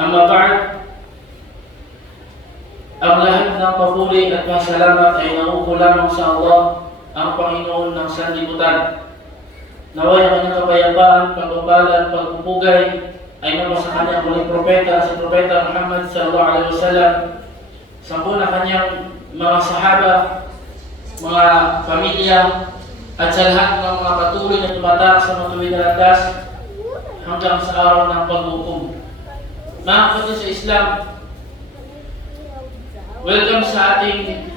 Amma ba'd, ang lahat ng papuri at pasalamat ay nauuko lamang sa Allah, ang Panginoon ng sanlibutan. Naway ang kanyang kapayapaan, pagpapala at pagpupugay ay naman sa kanyang huling propeta, si Propeta Muhammad sallallahu alaihi wasallam, sa na kanyang mga sahaba, mga pamilya, at sa lahat ng mga patuloy na tumatak sa matuwid na landas hanggang sa araw ng paghukom. Mga kapatid sa Islam, welcome sa ating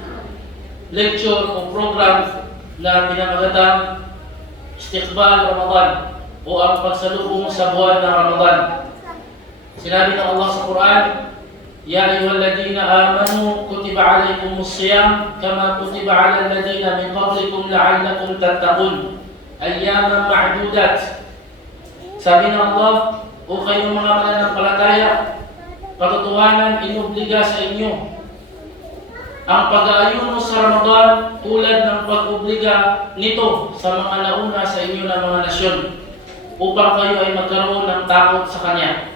lecture o program na pinamagatang Istiqbal Ramadan o ang pagsalubong sa buwan ng Ramadan. Sinabi ng Allah sa Quran, Ya ayyuhalladhina amanu kutiba alaykumus siyam kama kutiba alal ladhina min qablikum la'allakum tattaqun ayyaman ma'dudat. Sabi ng Allah, o kayong mga mananampalataya, pagtutuhanan inobliga sa inyo ang pag-aayuno sa Ramadan tulad ng pag-obliga nito sa mga nauna sa inyo ng mga nasyon upang kayo ay magkaroon ng takot sa Kanya.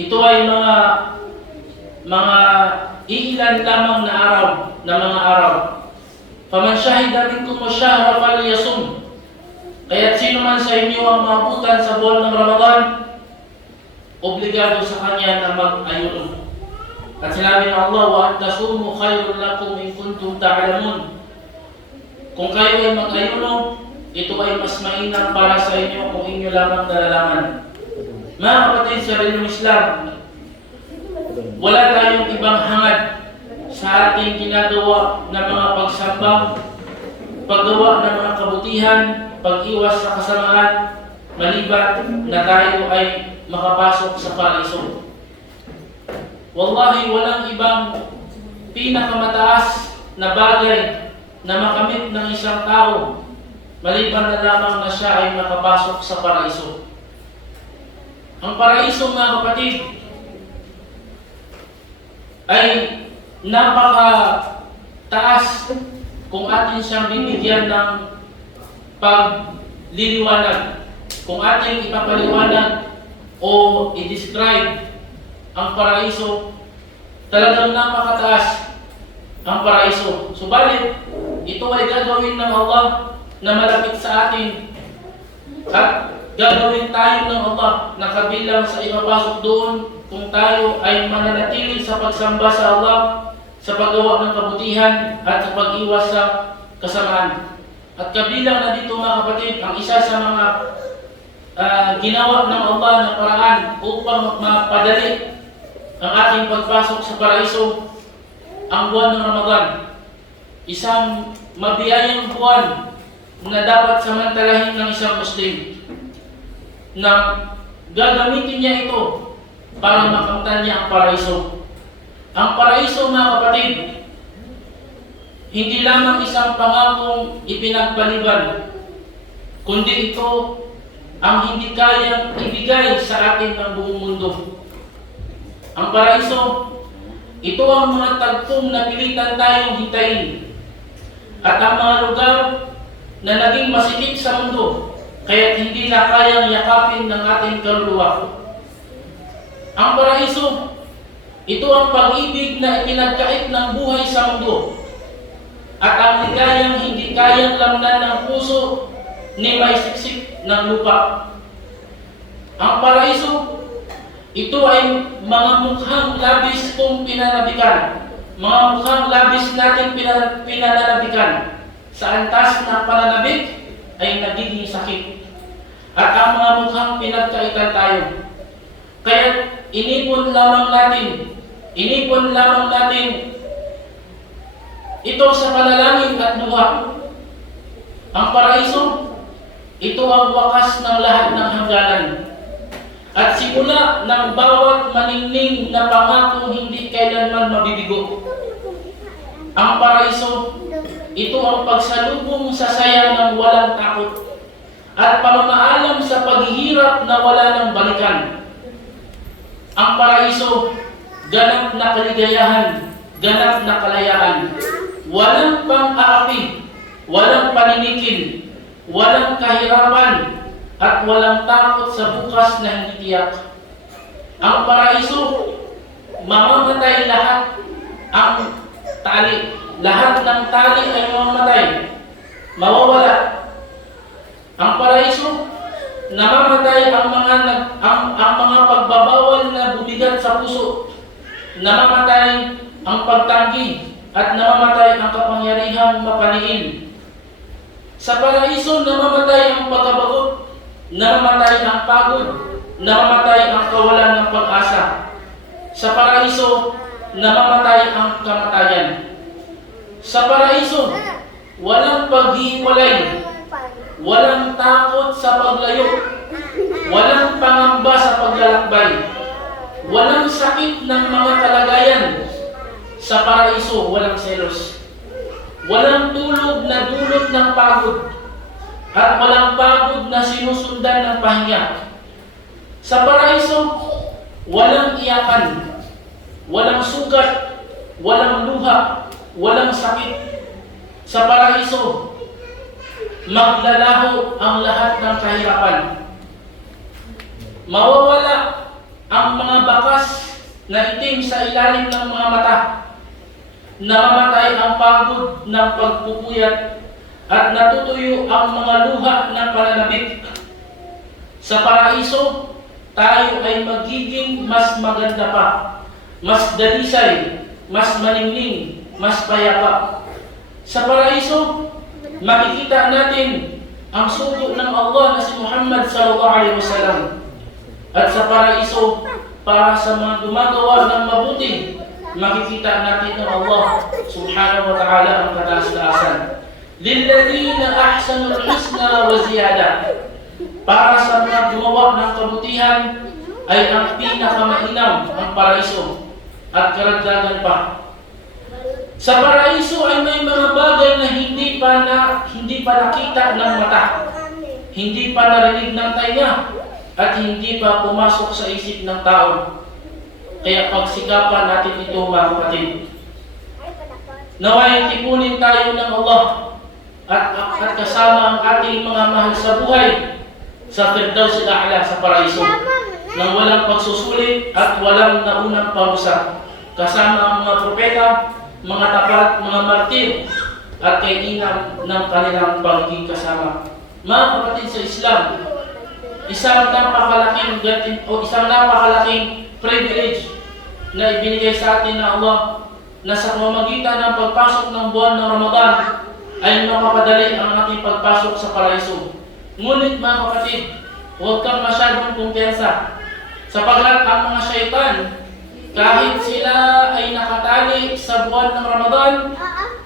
Ito ay mga iilan lamang na araw, na mga araw. Faman shahida minkum ash-shahra falyasum. Kaya't sino man sa inyo ang maabutan sa buwan ng Ramadan, obligado sa Kanya na mag-ayuno. At sinabi ng Allah, wa antasumu khayrun lakum in kuntum ta'lamun. Kung kayo ay mag-ayuno, ito ay mas mainam para sa inyo kung inyo lamang nalalaman. Mga kapatid sa Renong Islam, wala tayong ibang hangad sa ating ginagawa na mga pagsamba, paggawa ng mga kabutihan, pag-iwas sa kasamaan, maliban na tayo ay makapasok sa paraiso. Wallahi, walang ibang pinakamataas na bagay na makamit ng isang tao maliban na lamang na siya ay makapasok sa paraiso. Ang paraiso, mga kapatid, ay napakataas kung atin siyang bibigyan ng pagliliwanag. Kung ating ipapaliwanag o i-describe ang paraiso, talagang napakataas ang paraiso. Subalit, ito ay gagawin ng Allah na malapit sa atin at gagawin tayo ng Allah na kabilang sa ipapasok doon kung tayo ay mananatili sa pagsamba sa Allah, sa paggawa ng kabutihan at sa pag-iwas sa kasamaan. At kabilang na dito, mga kapatid, ang isa sa mga ginawa ng Allah na paraan upang mapadali ang ating pagpasok sa paraiso, ang buwan ng Ramadan. Isang mabiyayang buwan na dapat samantalahin ng isang Muslim, na gagamitin niya ito para makamtan niya ang paraiso. Ang paraiso, mga kapatid, hindi lamang isang pangakong ipinagpaliban, kundi ito ang hindi kayang ibigay sa atin ng buong mundo. Ang paraiso, ito ang mga tagpong napilitan tayong hintayin at ang mga lugar na naging masikip sa mundo kaya't hindi na kayang yakapin ng ating kaluluwa. Ang paraiso, ito ang pag-ibig na ipinagkait ng buhay sa mundo at ang ligayang hindi kayang lamnan ng puso ni may siksik ng lupa. Ang paraiso, ito ay mga mukhang labis kong pinanabikan, mga mukhang labis natin pinananabikan. Sa antas ng pananabik ay nagiging sakit. At ang mga mukhang pinagkaitan tayo. Kaya inipon lamang natin ito sa panalangin at duha. Ang paraiso, ito ang wakas ng lahat ng hangganan. At simula ng bawat maningning na pangakong hindi kailanman mabibigo. Ang paraiso, ito ang pagsalubong sa saya ng walang takot at pamamaalam sa paghihirap na wala ng balikan. Ang paraiso, ganap na kaligayahan, ganap na kalayaan, walang pang-aapi, walang paninikin, walang kahirapan, at walang takot sa bukas na hindi tiyak. ang paraiso, mamamatay lahat ang tali. Lahat ng tali ay mamamatay, mawawala. Ang paraiso, namamatay ang mga pagbabawal na bumigat sa puso. Namamatay ang pagtanggi at namamatay ang kapangyarihang mapaniin. Sa paraiso, namamatay ang pagkabagot, namamatay ang pagod, namamatay ang kawalan ng pag-asa. Sa paraiso, namamatay ang kamatayan. Sa paraiso, walang paghiwalay, walang takot sa paglayo, walang pangamba sa paglalakbay, walang sakit ng mga kalagayan. Sa paraiso, walang selos, walang tulog na dulot ng pagod, at walang pagod na sinusundan ng pahinga. Sa paraiso, walang iyakan, walang sugat, walang luha, walang sakit. Sa paraiso, maglalaho ang lahat ng kahirapan. Mawawala ang mga bakas na itim sa ilalim ng mga mata. Namamatay ang pagod ng pagpupuyat at natutuyo ang mga luha ng pananabik. Sa paraiso, tayo ay magiging mas maganda pa, mas dalisay, mas malingling, mas payapa. Sa paraiso, makikita natin ang sugo ng Allah na si Muhammad sallallahu alaihi wasallam. At sa paraiso, para sa mga gumagawa ng mabuti, makikita natin ng Allah subhanahu wa ta'ala ang kataas-taasan. Lilladhina ahsanul husna wa ziyada. Para sa mga gumawa ng kabutihan ay ang pinakamainam ang paraiso at karagdagan pa. Sa paraiso ay may mga bagay na hindi pa nakita ng mata, hindi pa narinig ng tainga, at hindi pa pumasok sa isip ng tao. Kaya pagsikapan natin ito, mga kapatid. Naway tipunin tayo ng Allah at kasama ang ating mga mahal sa buhay sa Firdaus al-A'la sa paraiso, nang walang pagsusulit at walang naunang parusa, kasama ang mga propeta, mga tapat, mga martir, at kainam ng kanilang pagiging kasama. Mga kapatid sa Islam, isang napakalaking privilege na ibinigay sa atin na Allah, na sa pamamagitan ng pagpasok ng buwan ng Ramadan ay mapapadali ang ating pagpasok sa paraiso. Ngunit mga kapatid, huwag kang masyadong kumpiyansa, sapagkat ang mga syaitan, kahit sila ay nakatali sa buwan ng Ramadan,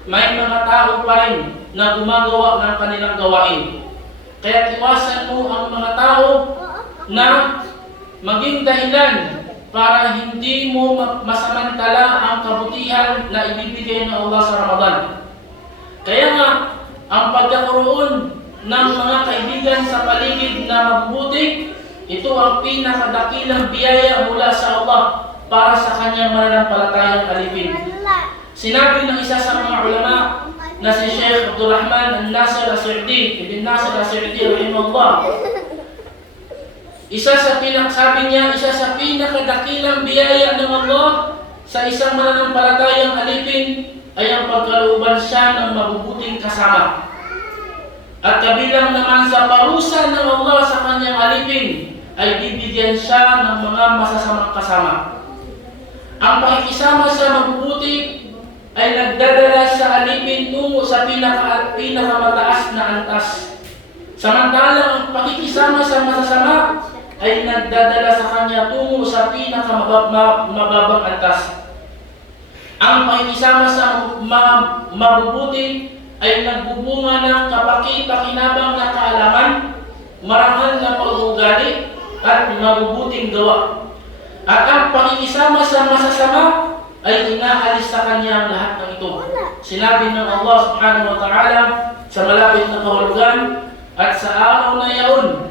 may mga tao pa rin na gumagawa ng kanilang gawain. Kaya iwasan mo ang mga tao na maging dahilan para hindi mo masamantala ang kabutihan na ibibigay ng Allah sa Ramadan. Kaya nga, ang pagkakaroon ng mga kaibigan sa paligid na mabubuti, ito ang pinakadakilang biyaya mula sa Allah para sa kanyang mananampalatayang alipin. Sinabi ng isa sa mga ulama na si Sheikh Abdurrahman al-Nasir al-Sa'di, Ibn Nasir al-Sa'di rahimahullah, sabi niya, isa sa pinakadakilang biyaya ng Allah sa isang mananampalatayang alipin ay ang pagkalooban siya ng mabubuting kasama. At kabilang naman sa parusa ng Allah sa kanyang alipin ay bibigyan siya ng mga masasamang kasama. Ang pakikisama sa mabubuti ay nagdadala sa alipin tungo sa pinakamataas na antas. Samantalang ang pakikisama sa masasama ay nagdadala sa kanya tungo sa pinakamababang antas. Ang pakikisama sa mabubuti ay nagbubunga ng kapaki-pakinabang na kaalaman, marangal na pag-uugali, at mabubuting gawa. At ang pakikisama sa masasama ay inaalis sa kanya ang lahat ng ito. Sinabi ng Allah subhanahu wa ta'ala sa malapit na kahulugan, at sa araw na yaon,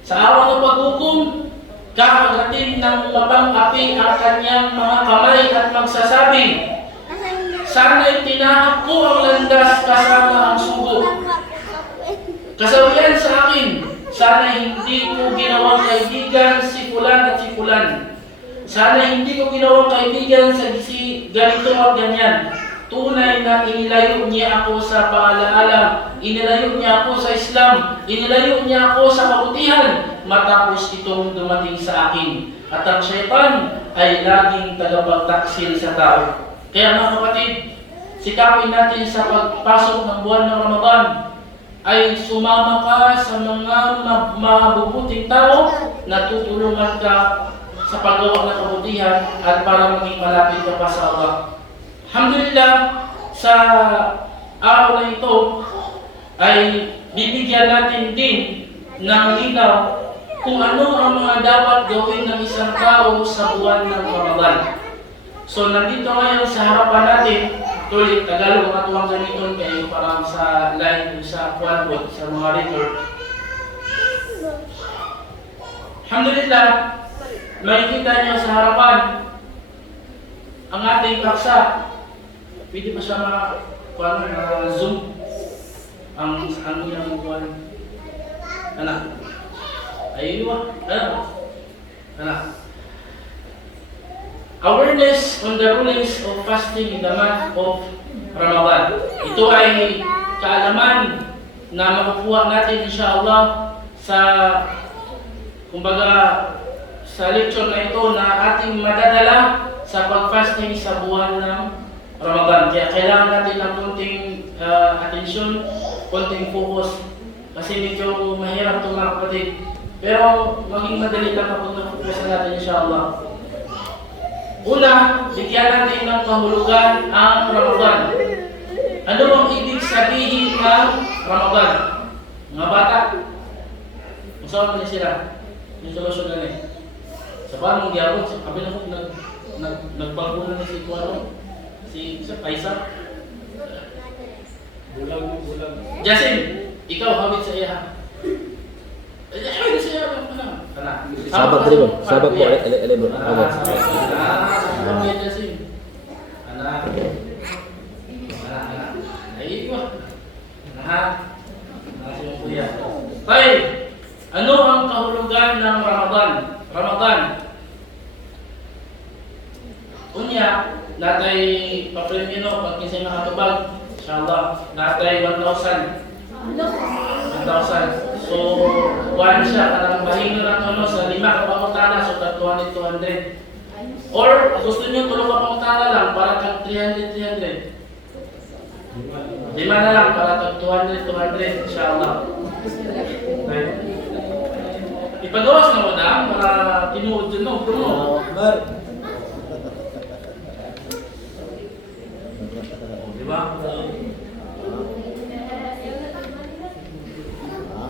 sa araw ng paghukom, kakagatin ng mapang-api ang kanyang mga kamay at magsasabi, sana'y tinahak ko ang landas kasama ang sugo. Kasawian sa akin, sana'y hindi ko ginawang kaibigan si fulan at si fulan. Sana hindi ko ginawang kaibigan sa ganito at ganyan. Tunay na inilayo niya ako sa paalaala, inilayo niya ako sa Islam, inilayo niya ako sa kabutihan, matapos itong dumating sa akin. At ang syaitan ay laging tagapagtaksil sa tao. Kaya mga kapatid, sikapin natin sa pagpasok ng buwan ng Ramadan ay sumama ka sa mga mabubuting tao na tutulungan ka sa paggawa ng kabutihan at para maging malapit ka pa sa Allah. Alhamdulillah, sa araw na ito ay bibigyan natin din ng linaw kung ano ang mga dapat gawin ng isang tao sa buwan ng Ramadan. So nandito ngayon sa harapan natin, tuloy Tagalog at tuwang gamiton kayo parang sa line sa kwanbot, sa mga record. Alhamdulillah, makikita niyo sa harapan ang ating paksa. Pwede pa siya zoom ang yung buwan. Anak. Ayun, anak. Awareness on the rulings of fasting in the month of Ramadan. Ito ay kaalaman na makukuha natin insyaAllah sa sa lecture na ito na ating madadala sa pag-fasting sa buwan ng Ramadan. Kaya kailangan natin ng konting atensyon, konting focus. Kasi medyo mahirap ito mga kapatid. Pero maging madali lang kapag na-focus natin insyaAllah. Una, bigyan natin ng kahulugan ang Ramadan. Ano ang ibig sabihin ng Ramadan? Mga bata, masawa na sila. Yung solusyon na rin. Sa parang gyapon, sa kabila ko, nagbago na si Kuano, si Paisa. Bulag. Jasim, ikaw hawit sa iya. Hawit sa iya, Sabag rin, sabag po, alin mo. Jasim. Anak. Ayun. Nasi mo kuya. Tay, ano ang kahulugan ng Ramadan? Unya, natay papremyo no, pag kinsay makatubag, inshallah, natay 1,000. So, kuhan siya, kanang mahingo na ito sa 5 kapangutana, so tatuan 200. Or, gusto niyo tulong kapangutana lang, para kang 300. 5 na lang, para kang 200, inshallah. Okay. Ipagawas na mo na, para tinuod dun no, puno. Diba?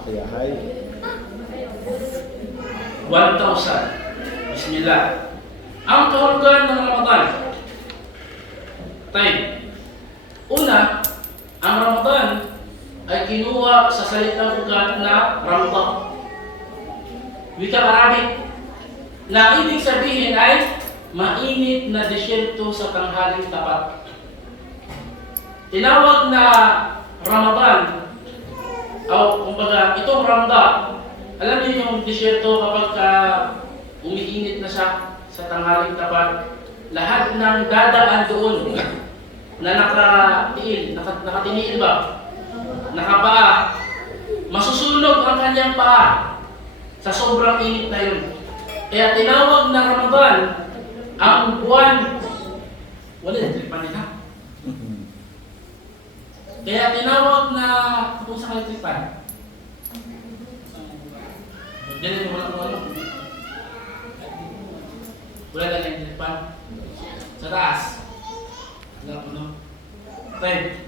Kaya hay. 1,000. Bismillah. Ang kahulugan ng Ramadan. Tay. Una, ang Ramadan ay kinuha sa salitang ugat na Ramadan. Wikang Arabic na ibig sabihin ay mainit na desyerto sa tanghaling tapat. Tinawag na Ramadan o kumbaga itong Ramadan. Alam niyo yung desyerto kapag umiinit na siya sa tanghaling tapat, lahat ng dadaan doon na nakatiniil ba? Nakapaa, masusunog ang kanyang paa sa sobrang init na yun. Kaya tinawag na Ramadan ang buwan, wala yung tripan nila. Kaya tinawag na, kung sa kayo tripan? Diyan yung wala. Wala lang yung tripan. Sa taas. Wala ko no. Okay.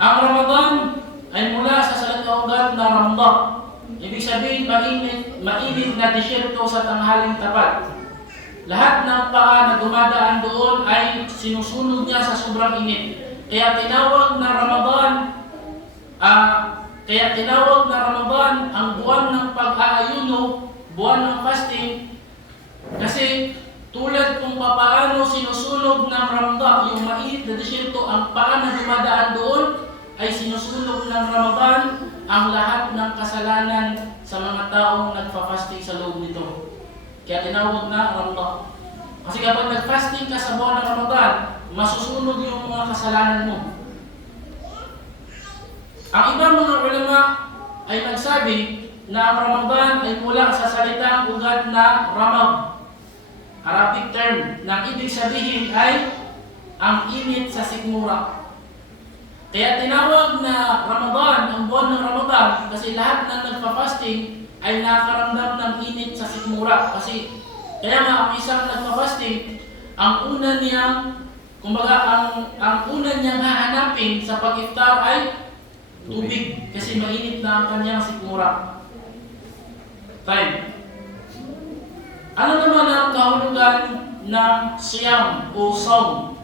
Ang Ramadan ay mula sa salitang ugat na Ramadan. Ibig sabihin, mainit na disyerto sa tanghaling tapat. Lahat ng paa na dumadaan doon ay sinusunog niya sa sobrang init. Kaya tinawag na Ramadan ang buwan ng pag-aayuno, buwan ng fasting, kasi tulad kung paano sinusunog ng Ramadan, yung mainit na disyerto, ang paa na dumadaan doon ay sinusunog ng Ramadan ang lahat ng kasalanan sa mga taong nagpa-fasting sa loob nito. Kaya tinawag na Ramadan. Kasi kapag nag-fasting ka sa buwan ng Ramadan, masusunog yung mga kasalanan mo. Ang ibang mga ulama ay nagsabi na ang Ramadan ay mula sa salitang ugat na ramab, Arabic term, na ibig sabihin ay ang init sa sikmura. Kaya tinawag na Ramadan, ang buwan ng Ramadan, kasi lahat ng nagpa-fasting ay nakaramdam ng init sa sikmura. Kasi kaya nga ang isang nagpa-fasting, ang una niyang, kumbaga ang una niyang hahanapin sa pag-iftar ay tubig, kasi mainit na ang kanyang sikmura. Time. Ano naman ang kahulugan ng siyam o saum?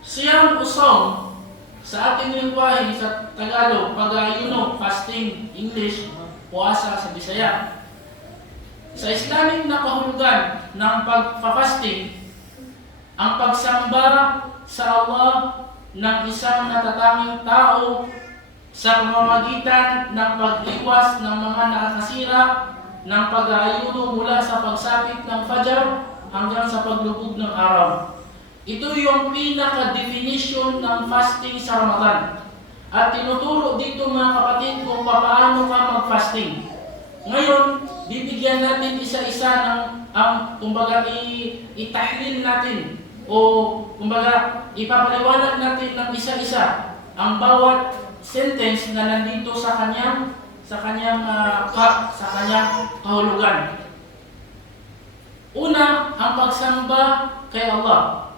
Siyam o saum, sa ating lingwahe sa Tagalog, pag-ayuno, fasting, English, puasa sa Bisaya. Sa Islamic na kahulugan ng pag-fasting, ang pagsamba sa Allah ng isang natatanging tao sa pamamagitan ng pag-iwas ng mga nakakasira ng pag-aayuno mula sa pagsapit ng Fajr hanggang sa paglubog ng araw. Ito yung pinaka-definition ng fasting sa Ramadan. At tinuturo dito mga kapatid kung paano ka mag-fasting. Ngayon, bibigyan natin isa-isa ng kumbaga itahlil natin o kumbaga ipapaliwanag natin ng isa-isa ang bawat sentence na nandito sa kanyang kahulugan. Una, ang pagsamba kay Allah.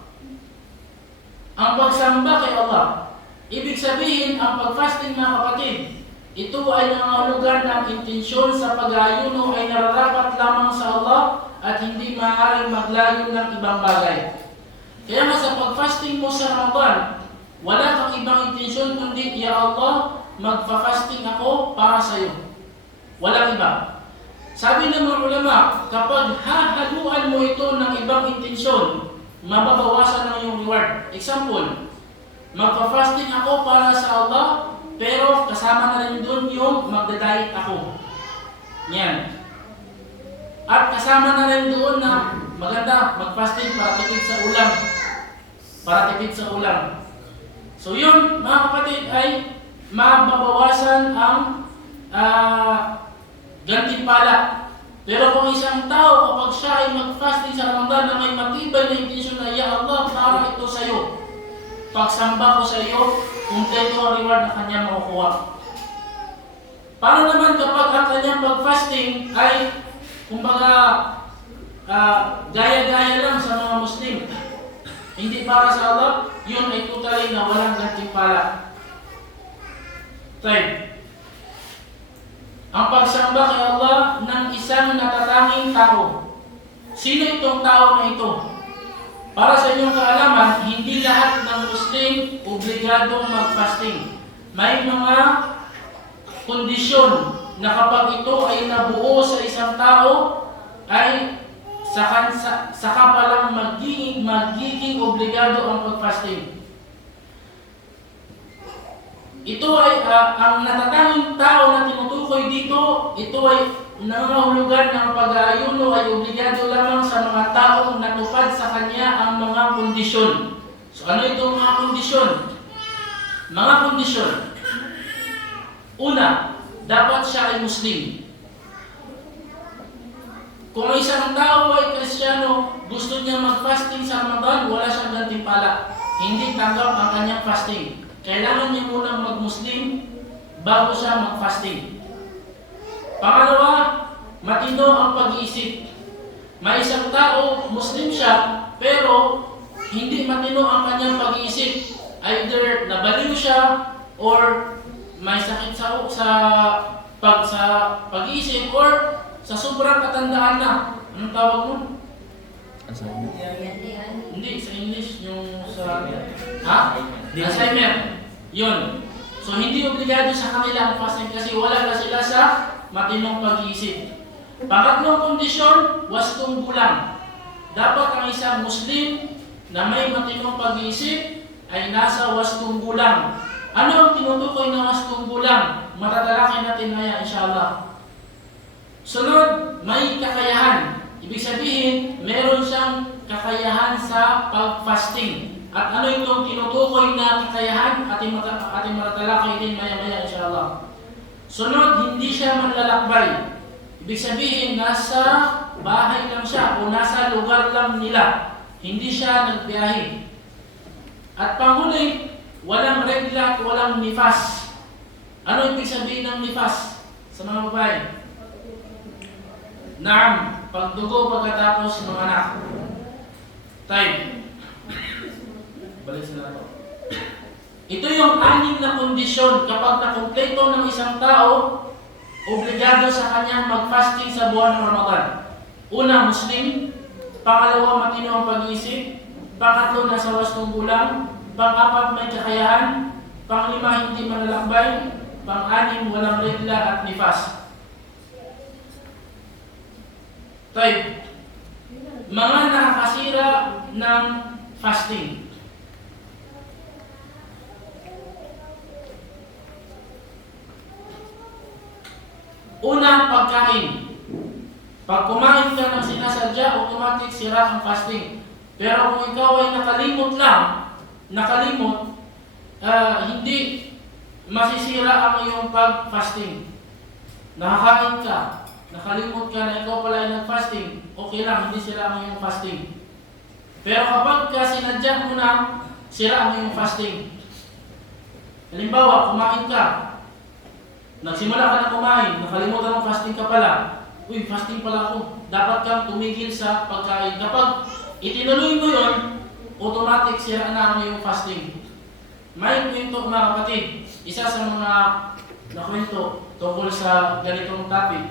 Ang pagsamba kay Allah. Ibig sabihin, ang pag-fasting mga kapatid, ito ay nangahulugan ng intensyon sa pag-aayuno ay nararapat lamang sa Allah at hindi maaaring maglayo ng ibang bagay. Kaya nga sa pag-fasting mo sa Ramadan, wala kang ibang intensyon kundi, Ya Allah, magfa-fasting ako para sa iyo. Walang iba. Sabi ng mga ulama, kapag hahaluan mo ito ng ibang intensyon, mababawasan ng iyong reward. Example, magpa-fasting ako para sa Allah, pero kasama na rin doon yung magda-diet ako. Yan. At kasama na rin doon na maganda, mag-fasting para tipid sa ulam. Para tipid sa ulam. So yun, mga kapatid, ay mababawasan ang gantimpala. Pero kung isang tao, kapag siya ay mag-fasting sa Ramadan na may matibay na intensyon na, Ya Allah, para ito sa iyo. Pagsamba ko sa iyo, kumpleto ang reward na kanya makukuha. Paano naman kapag ang kanyang pag-fasting ay, kumbaga, gaya-gaya lang sa mga Muslim? Hindi para sa Allah, yun ay totally na walang gantimpala. Third, ang pagsamba kay Allah ng isang natatanging tao. Sino itong tao na ito? Para sa inyong kaalaman, hindi lahat ng Muslim obligadong mag-fasting. May mga kondisyon na kapag ito ay nabuo sa isang tao, ay saka palang magiging obligado ang pag-fasting. Ito ay ang natatanging tao na tinutukoy dito, ito ay nangangahulugan ng pag-aayuno ay obligado lamang sa mga taong natupad sa kanya ang mga kondisyon. So ano itong mga kondisyon? Mga kondisyon. Una, dapat siya ay Muslim. Kung isang tao ay Kristiyano, gusto niya mag-fasting sa Ramadan, wala siyang gantimpala. Hindi tanggap ang kanyang fasting. Kailangan niya munang mag-Muslim bago siya mag-fasting. Pangalawa, matino ang pag-iisip. May isang tao, Muslim siya, pero hindi matino ang kanyang pag-iisip. Either nabaliw siya or may sakit sa pag-iisip or sa sobrang katandaan na. Anong tawag mo? Assignment. Hindi, sa English, yung sa... Ha? Alzheimer. Yun. So, hindi obligado sa kanila ang fasting kasi wala na sila sa matinong pag-iisip. Pangatlong kondisyon, wastong gulang. Dapat ang isang Muslim na may matinong pag-iisip ay nasa wastong gulang. Ano ang tinutukoy na wastong gulang? Matatalakay natin ngaya, inshallah. Sunod, may kakayahan. Ibig sabihin, meron siyang kakayahan sa pag-fasting. At ano itong tinutukoy na kakayahan? Ating matatalakay din maya-maya inshallah. Sunod, hindi siya manlalakbay. Ibig sabihin, nasa bahay lang siya o nasa lugar lang nila. Hindi siya nagbiyahe. At panghuli, walang regla at walang nifas. Ano ibig sabihin ng nifas sa mga babae? Naam, pagdugo pagkatapos ng anak. Time. Balik sila ito. Ito yung 6 na kondisyon kapag nakumpleto ng isang tao, obligado sa kanyang mag-fasting sa buwan ng Ramadan. Una, Muslim. Pangalawa, matino ang pag-iisip. Pangatlo, nasa wastong gulang. Pang-apat, may kakayahan. Pang-lima, hindi manlalakbay. Pang-anim, walang regla at nifas. Type. Mga nakakasira ng fasting. Una, pagkain. Pag kumain ka ng sinasadya, automatic sira ang fasting. Pero kung ikaw ay nakalimot, hindi masisira ang iyong pag-fasting. Nakakain ka, nakalimot ka na ikaw pala ay nag-fasting, okay lang, hindi sira ang iyong fasting. Pero kapag ka sinadya mo na, sira ang iyong fasting. Halimbawa, kumain ka, nagsimula ka na kumain, nakalimutan mo fasting ka pala. Uy, fasting pala ako. Dapat kang tumigil sa pagkain. Kapag itinuloy mo yun, automatic sira na ang iyong fasting. May kwento mga kapatid. Isa sa mga nakwento tungkol sa ganitong topic.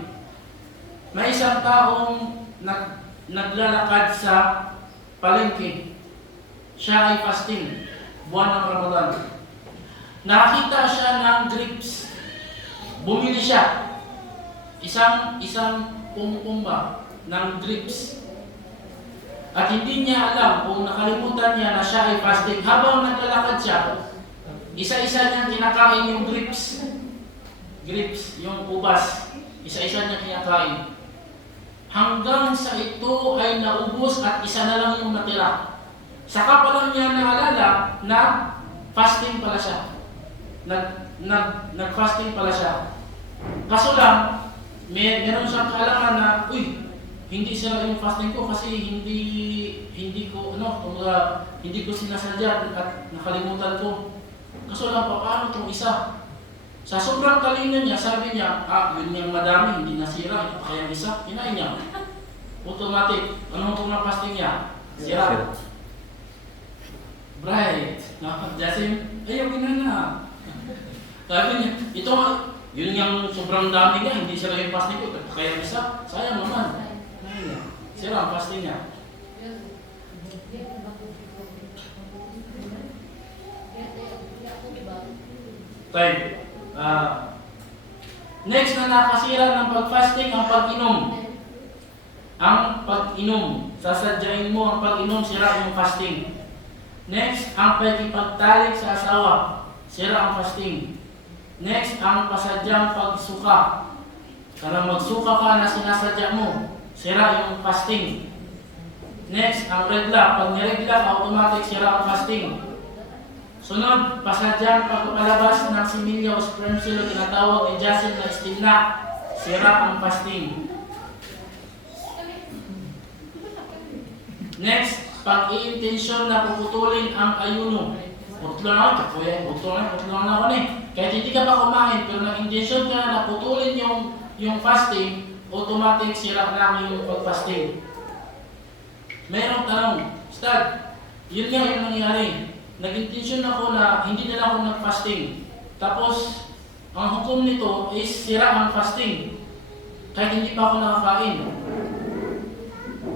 May isang taong naglalakad sa palengke. Siya ay fasting. Buwan ng Ramadan. Nakakita siya ng grapes. Bumili siya. Isang pumba ng grapes. At hindi niya alam kung nakalimutan niya na siya ay fasting. Habang naglalakad siya, isa-isa niyang kinakain yung grapes. Grapes, yung ubas. Isa-isa niyang kinakain. Hanggang sa ito ay naubos at isa na lang yung natira. Saka pa lang niya naalala na fasting pala siya. Nag-fasting pala siya. Kaso lang, meron siyang kaalaman na, uy, hindi sila yung fasting ko kasi hindi ko sinasadya at nakalimutan ko. Kaso lang, paano itong isa? Sa sobrang talino niya, sabi niya, yun yung madami, hindi nasira, ito pa kayang isa, kinain niya. Automatic, anong itong na-fasting niya? Sira. Bright. Jasim, ayaw na. Sabi niya, ito, yun yung sobrang dami niya, hindi sila yung fasting ko, kaya isa, sayang naman. Sira ang fasting niya. Time. Next na nakasira ng pag-fasting, ang pag-inom. Ang pag-inom. Sasadyain mo ang pag-inom, sira yung fasting. Next, ang pagkipagtalik sa asawa. Sira ang fasting. Next, ang pasadyang pagsuka. Kaya magsuka ka na sinasadya mo, sira yung fasting. Next, ang regla. Pag niregla, automatic sira ang fasting. Sunod, pasadyang pagpapalabas ng similya o sperm cell o tinatawag ni Jasin na istimna, sira ang fasting. Next, pag-iintensyon na puputulin ang ayuno. Putulungan ako, putulungan ako na eh. Kahit hindi ka pa kumain, pero nag-intensyon ka na putulin yung fasting, automatic sira lang yung pag-fasting. Mayroong tanong, Ustad, yun nga yung nangyari. Nag-intensyon ako na hindi nila ako nag-fasting. Tapos, ang hukom nito is sira ang fasting. Kahit hindi pa ako nakakain.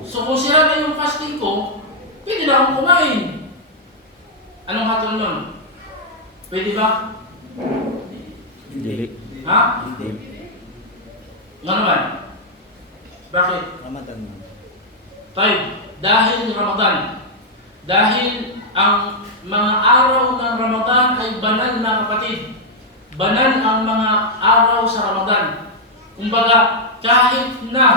So kung sira na yung fasting ko, pwede na akong kumain. Anong hatol nun? Pwede ba? Hindi. Ha? Hindi. Nga naman? Bakit? Ramadan. Tayo, dahil Ramadan. Dahil ang mga araw ng Ramadan ay banal na kapatid. Banal ang mga araw sa Ramadan. Kumbaga, kahit na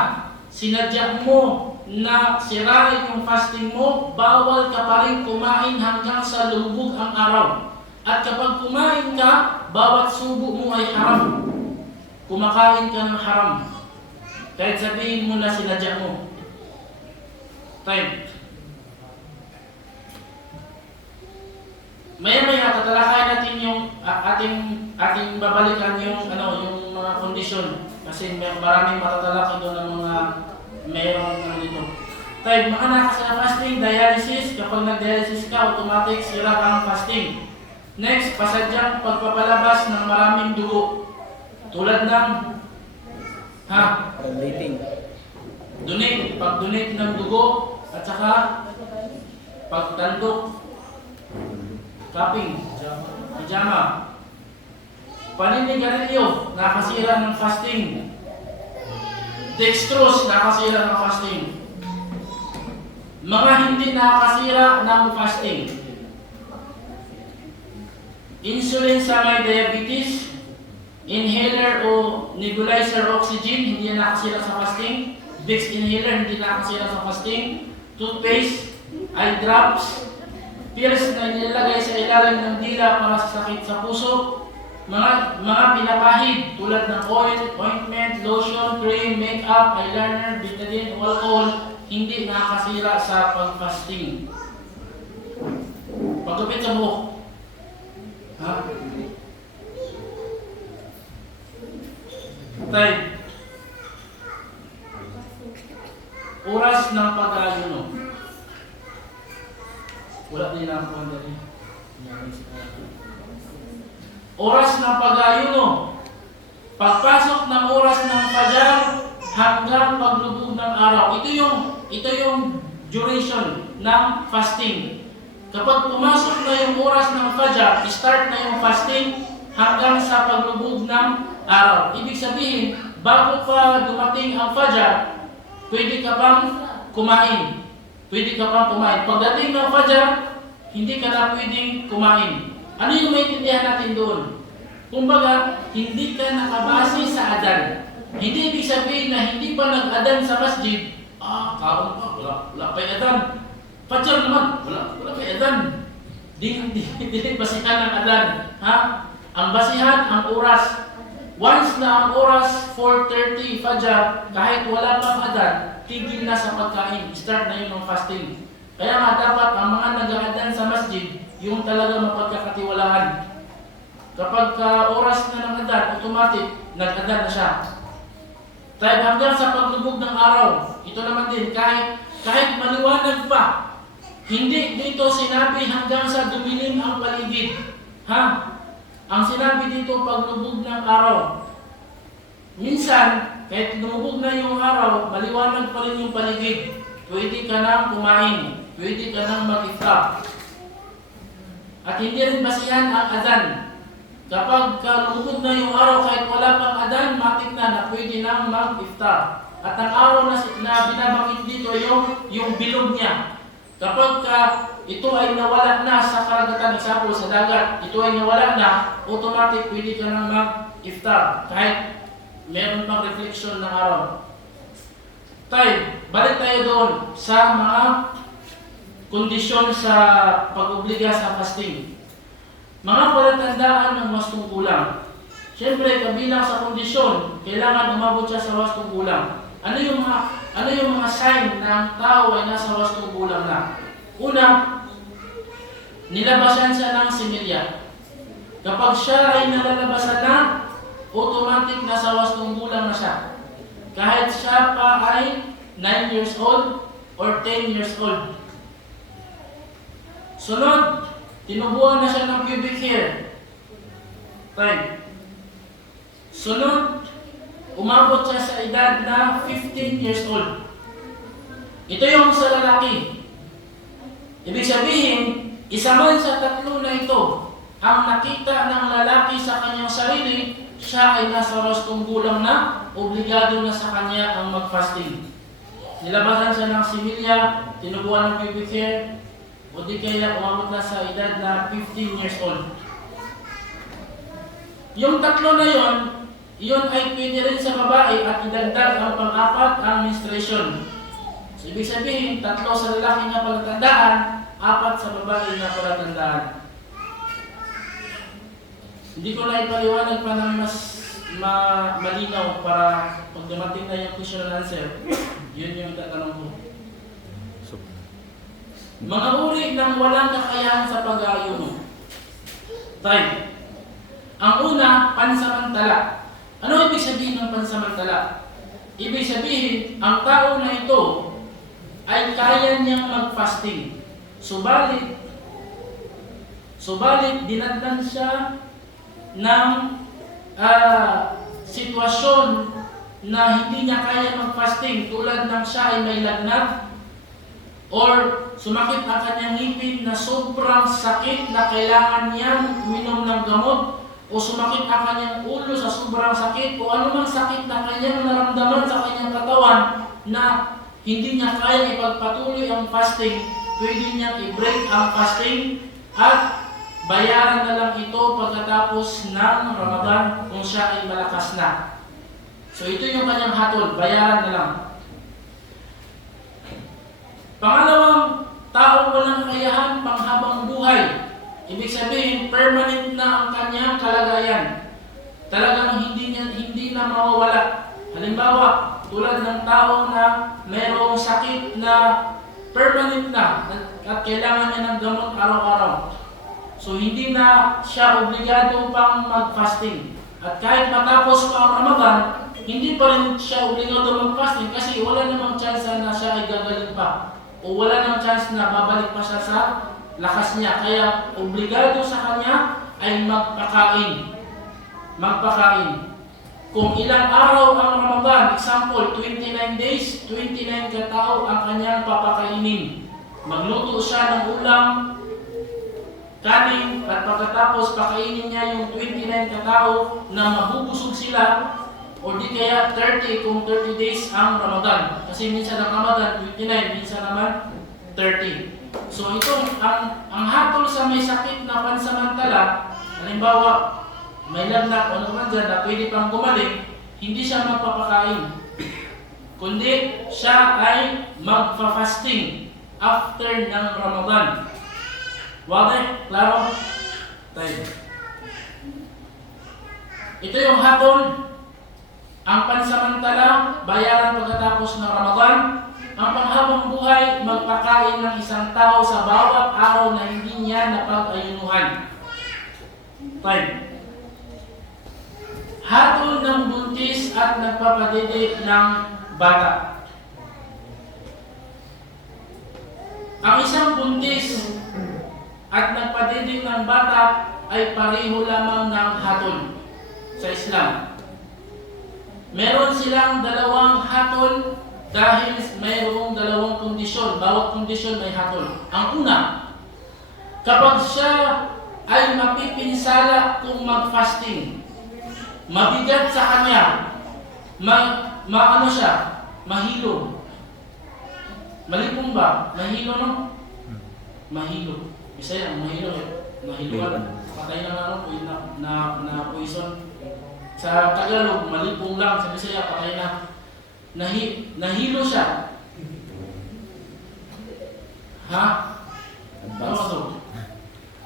sinadya mo na sirain yung fasting mo, bawal ka pa rin kumain hanggang sa lumubog ang araw. At kapag kumain ka, bawat subo mo ay haram. Kumakain ka ng haram. Kahit sabihin mo na sinadya mo. Time. Maya-maya tatalakayin natin yung ating babalikan yung yung mga kondisyon kasi maraming matatalakay doon ng mga mayroong dito. Type, mga nakas na fasting, dialysis. Kapag nag-dialysis ka, automatic sira ang fasting. Next, pasadyang pagpapalabas ng maraming dugo. Tulad ng pag-donate ng dugo at saka pagtandok, cupping, pijama, paninigarilyo, nakasira ng fasting, dextrose, nakasira ng fasting, mga hindi nakasira ng fasting, insulin sa may diabetes, inhaler o nebulizer oxygen, hindi nakasira sa fasting, Vicks inhaler, hindi nakasira sa fasting, toothpaste, eye drops, pills na nilalagay sa ilalim ng dila para sa sakit sa puso, mga pinapahid tulad ng oil, ointment, lotion, cream, makeup, eyeliner, betadine, alcohol, hindi nakakasira sa pag-fasting. Pagkupit sa buhok. Time. Oras ng pag-ayuno. Wala din lang po dali. Oras ng pag-ayuno. Pagpasok ng oras ng Fajr hanggang paglubog ng araw. Ito yung duration ng fasting. Kapag pumasok na yung oras ng Fajr, start na yung fasting hanggang sa paglubog ng araw. Ibig sabihin, bago pa dumating ang Fajr, pwede ka pang kumain. Pagdating ng Fajr, hindi ka na pwedeng kumain. Ano yung maintindihan natin doon? Kumbaga, hindi ka nakabase sa adan. Hindi ibig sabihin na hindi pa nag-adan sa masjid, kaon pa, wala pa adan. Fajr naman, wala pa adan. Hindi basihan ng adan. Ang basihan, ang oras. Once na ang oras 4:30 Fajr, kahit wala pang adan, tigil na sa pagkain. Start na yun ng fasting. Kaya nga dapat ang mga nag-aadan sa masjid, yung talaga mapagkakatiwalaan. Kapag oras na ng adan, automatic, nag-adan na siya. Dahil hanggang sa paglubog ng araw, ito naman din, kahit maliwanag pa, hindi dito sinabi hanggang sa dumilim ang paligid. Ang sinabi dito paglubog ng araw. Minsan, kahit lumubog na yung araw, maliwanag pa rin yung paligid. Pwede ka nang kumain. Pwede ka nang mag-iftar. At hindi rin basihan ang adan. Kapag lumubog na yung araw, kahit wala pang adan, matik na pwede nang mag-iftar. At ang araw na binabanggit dito, yung bilog niya. Kapag ito ay nawala na sa karagatan, example sa dagat, ito ay nawala na, automatic pwede ka nang mag-iftar. Kahit meron pang reflection ng araw. Balik tayo doon sa mga kondisyon sa pag-obliga sa fasting. Mga palatandaan ng wastong kulang. Siyempre, kabilang sa kondisyon, kailangan umabot siya sa wastong kulang. Ano yung mga sign na ang tao ay nasa wastong kulang na? Una, nilabasan siya ng similya. Kapag siya ay nalalabasan na, automatic nasa wastong kulang na siya. Kahit siya pa ay 9 years old or 10 years old. Sunod, tinubuan na siya ng pubic hair. Sunod, umabot siya sa edad na 15 years old. Ito yung sa lalaki. Ibig sabihin, isa man sa tatlo na ito, ang nakita ng lalaki sa kanyang sarili, siya ay nasa wastong gulang na, obligado na sa kanya ang mag-fasting. Nilabasan siya ng similya, tinubuan ng pubic hair, o di kaya umabot na sa edad na 15 years old. Yung tatlo na yon ay pwede rin sa babae at idagdag ang pang-apat ang menstruation. So, ibig sabihin, 3 sa lalaki na palatandaan, 4 sa babae na palatandaan. Hindi ko na ipaliwanag pa ng mas malinaw para pag dumating na yung question and answer, yun yung tatanong ko. Mga uri ng walang kakayahan sa pag-aayuno. Time. Ang una, pansamantala. Ano ibig sabihin ng pansamantala? Ibig sabihin, ang tao na ito ay kaya niyang mag-fasting. Subalit, dinadaan siya ng sitwasyon na hindi niya kaya mag-fasting tulad ng siya ay may lagnat or sumakit ang kanyang ngipin na sobrang sakit na kailangan niyang uminom ng gamot o sumakit ang kanyang ulo sa sobrang sakit o anumang sakit na kanyang naramdaman sa kanyang katawan na hindi niya kaya ipagpatuloy ang fasting, pwede niyang i-break ang fasting at bayaran na lang ito pagkatapos ng Ramadan kung siya ay malakas na. So ito yung kanyang hatol, bayaran na lang. Pangalawang, tao walang kakayahan panghabang buhay. Ibig sabihin, permanent na ang kanyang kalagayan. Talagang hindi na mawawala. Halimbawa, tulad ng tao na mayroong sakit na permanent na at kailangan niya ng gamot araw-araw. So hindi na siya obligado pang mag-fasting. At kahit matapos pa ang Ramadan, hindi pa rin siya obligado mag-fasting kasi wala namang chance na siya ay gagaling pa. O wala namang chance na babalik pa siya sa lakas niya. Kaya obligado sa kanya ay magpakain. Kung ilang araw ang Ramadan, example, 29 days, 29 katao ang kanyang papakainin. Magluto siya ng ulam, kanin, at pagkatapos pakainin niya yung 29 katao na mabubusog sila o di kaya 30 kung 30 days ang Ramadan. Kasi minsan ang Ramadan 29, minsan naman 30. So itong ang hatol sa may sakit na pansamantala, halimbawa may lagnat o ano man dyan na pwede pang gumaling, hindi siya magpapakain. Kundi siya ay magfa-fasting after ng Ramadan. Wade? Klaro? Tayo. Ito yung hatol. Ang pansamantala, bayaran pagkatapos ng Ramadan. Ang panghabang buhay, magpakain ng isang tao sa bawat araw na hindi niya napag-ayunuhan. Time. Hatol ng buntis at nagpapadidik ng bata. Ang isang buntis at nagpadidik ng bata ay pareho lamang ng hatol sa Islam. Meron silang dalawang hatol dahil mayroong dalawang kondisyon. Bawat kondisyon may hatol. Ang una, kapag siya ay mapipinsala kung mag-fasting, mabigat sa kanya, mahilo. Malipong ba? Mahilo, no? Mahilo. Bisaya, mahilo. Mahiluan. Patay na poison. Sa Tagalog, malipong lang. Sa Bisaya, patay na. Nahilo siya. Ha? Ano to?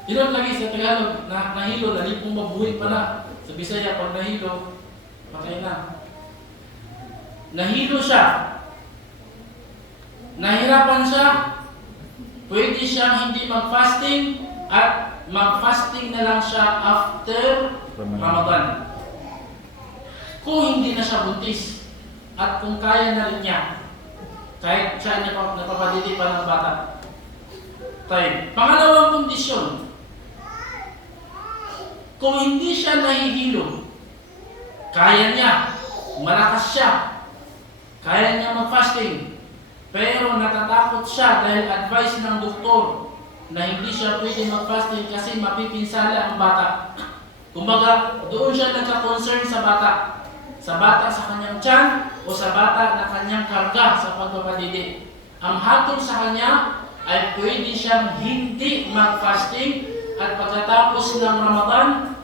Yun lagi sa Tagalog, nahilo, nalipong mabuhay pala. Sa Bisaya, pag nahilo, patay na. Nahilo siya. Nahirapan siya. Pwede siyang hindi mag-fasting at mag-fasting na lang siya after Ramadan. Kung hindi na siya buntis at kung kaya na rin niya, kahit siya napapadidi pa ng bata. Tayo. Pangalawang kondisyon, kung hindi siya nahihilo, kaya niya, malakas siya, kaya niya mag-fasting, pero natatakot siya dahil advice ng doktor na hindi siya pwede mag-fasting kasi mapipinsala ang bata. Kumbaga, doon siya nagka-concern sa bata. Sa bata sa kanyang tiyan o sa bata na kanyang karga sa pagpapadidi. Ang hatol sa kanya ay pwede siyang hindi mag-fasting at pagkatapos ng Ramadan,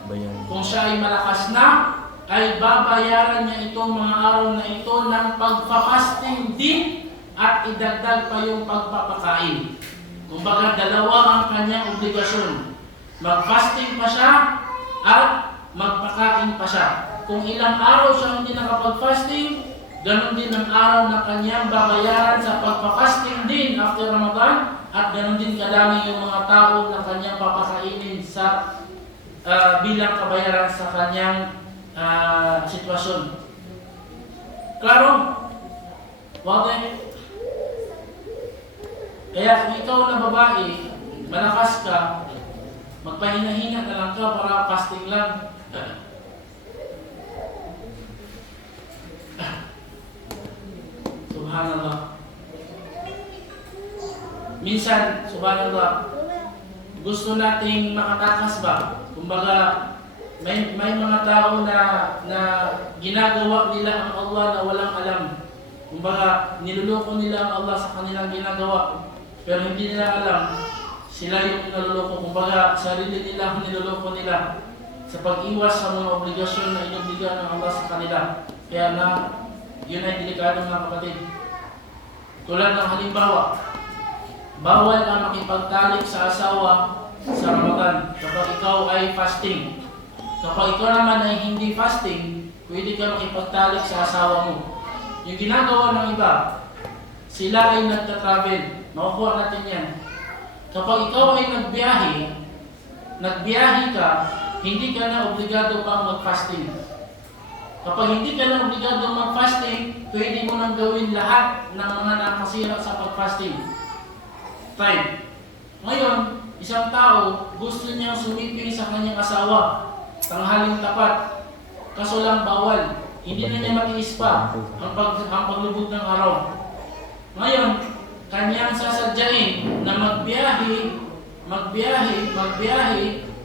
kung siya ay malakas na, ay babayaran niya itong mga araw na ito ng pagpa-fasting din at idagdag pa yung pagpapakain. Kumbaga, dalawa ang kanyang obligasyon. Mag-fasting pa siya at magpakain pa siya. Kung ilang araw siya hindi nakapag-fasting, ganon din ang araw na kanyang babayaran sa pagpa-fasting din after Ramadan, at ganon din kadami yung mga tao na kanyang papakainin sa bilang kabayaran sa kanyang sitwasyon. Klaro? Wate? Kaya kung ikaw na babae, malakas ka, magpahina-hina na lang ka para fasting lang. Subhanallah. Minsan, subhanallah, gusto nating makatakas ba? Kumbaga, may mga tao na ginagawa nila ang Allah na walang alam. Kumbaga, niluloko nila ang Allah sa kanilang ginagawa. Pero hindi nila alam, sila yung naluloko. Kumbaga, sarili nila ang niluloko nila sa pag-iwas sa mga obligasyon na inobliga ng Allah sa kanila. Kaya na, yun ay delikado mga kapatid. Tulad ng halimbawa, bawal ka makipagtalik sa asawa sa Ramadan kapag ikaw ay fasting. Kapag ikaw naman ay hindi fasting, pwede ka makipagtalik sa asawa mo. Yung ginagawa ng iba, sila ay nagta-travel. Makukuha natin yan. Kapag ikaw ay nagbiyahe ka, hindi ka na obligado pang mag-fasting. Kapag hindi ka na obligado mag-fasting, pwede mo nang gawin lahat ng mga nakasira sa pag-fasting. Time. Ngayon, isang tao, gusto niyang sumiping sa kanyang asawa, tanghaling tapat, kaso lang bawal. Hindi na niya matiis pa ang paglubog ng araw. Ngayon, kanyang sasadyain na magbiyahe,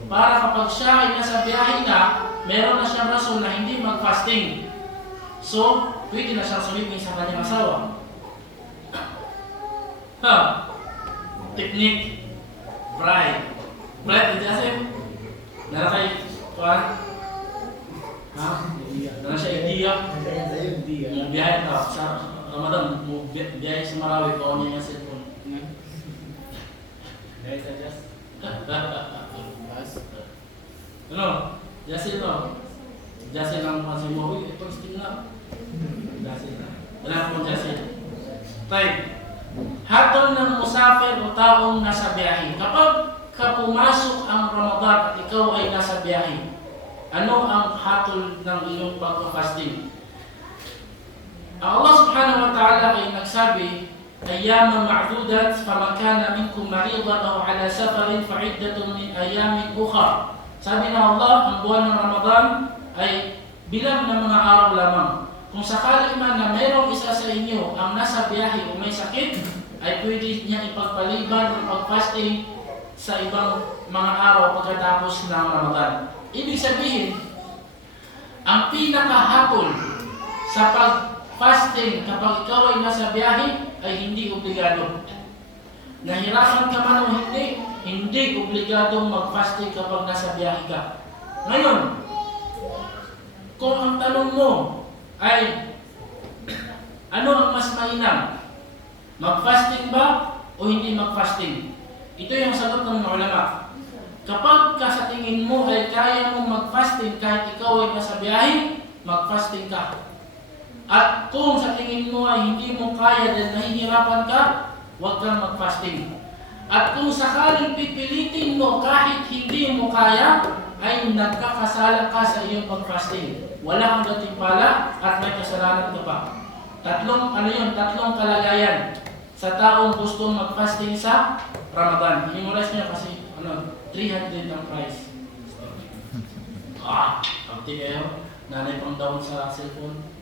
para kapag siya ay nasa biyahe na, meron na siyang rason na hindi mag-fasting. So, pwede na siyang sumiping sa kanyang asawa. Technique. Bride, hindi kasi. Nara kay Tuan? Nara siya idea. Biyahe ka sa Ramadan, biyahe sa Marawi, kaon niya yung cellphone. Biyahe sa Just. Ano? Jasin no? Jasin ang masih mo. Uy, ito steam na. Jasin na. Wala akong jasin. Time. Hatol ng musafir o taong nasa biyahe. Kapag pumasok ang Ramadan at ikaw ay nasa biyahe, ano ang hatol ng iyong pagpapasting? Allah subhanahu wa ta'ala ay nagsabi, أياما معدودات فمن كان منكم مريضا أو على سفر فعدة من أيام أخرى. Sabi na Allah, ang buwan ng Ramadan ay bilang ng mga araw lamang. Kung sakali man na mayroong isa sa inyo ang nasa biyahe o may sakit, ay pwede niya ipagpaliban ang pag-fasting sa ibang mga araw pagkatapos ng Ramadan. Ibig sabihin, ang pinakahatol sa pag-fasting kapag ikaw ay nasa biyahe ay hindi obligado. Nahirapan ka man o hindi obligadong mag-fasting kapag nasa biyahe ka. Ngayon, kung ang tanong mo ay ano ang mas mainam? Mag-fasting ba o hindi mag-fasting? Ito yung sagot ng mga ulama. Kapag ka sa tingin mo ay kaya mo mag-fasting kahit ikaw ay nasa biyahe, mag-fasting ka. At kung sa tingin mo ay hindi mo kaya dahil nahihirapan ka, huwag kang mag-fasting. At kung sakaling pipilitin mo kahit hindi mo kaya, ay nagkakasala ka sa iyong pag-fasting. Wala kang gantimpala at may kasalanan ka pa. Tatlong kalagayan sa taong gustong mag-fasting sa Ramadan. Memorize niya kasi 300 ang price. Pagtigayo, nanay pang down sa cellphone.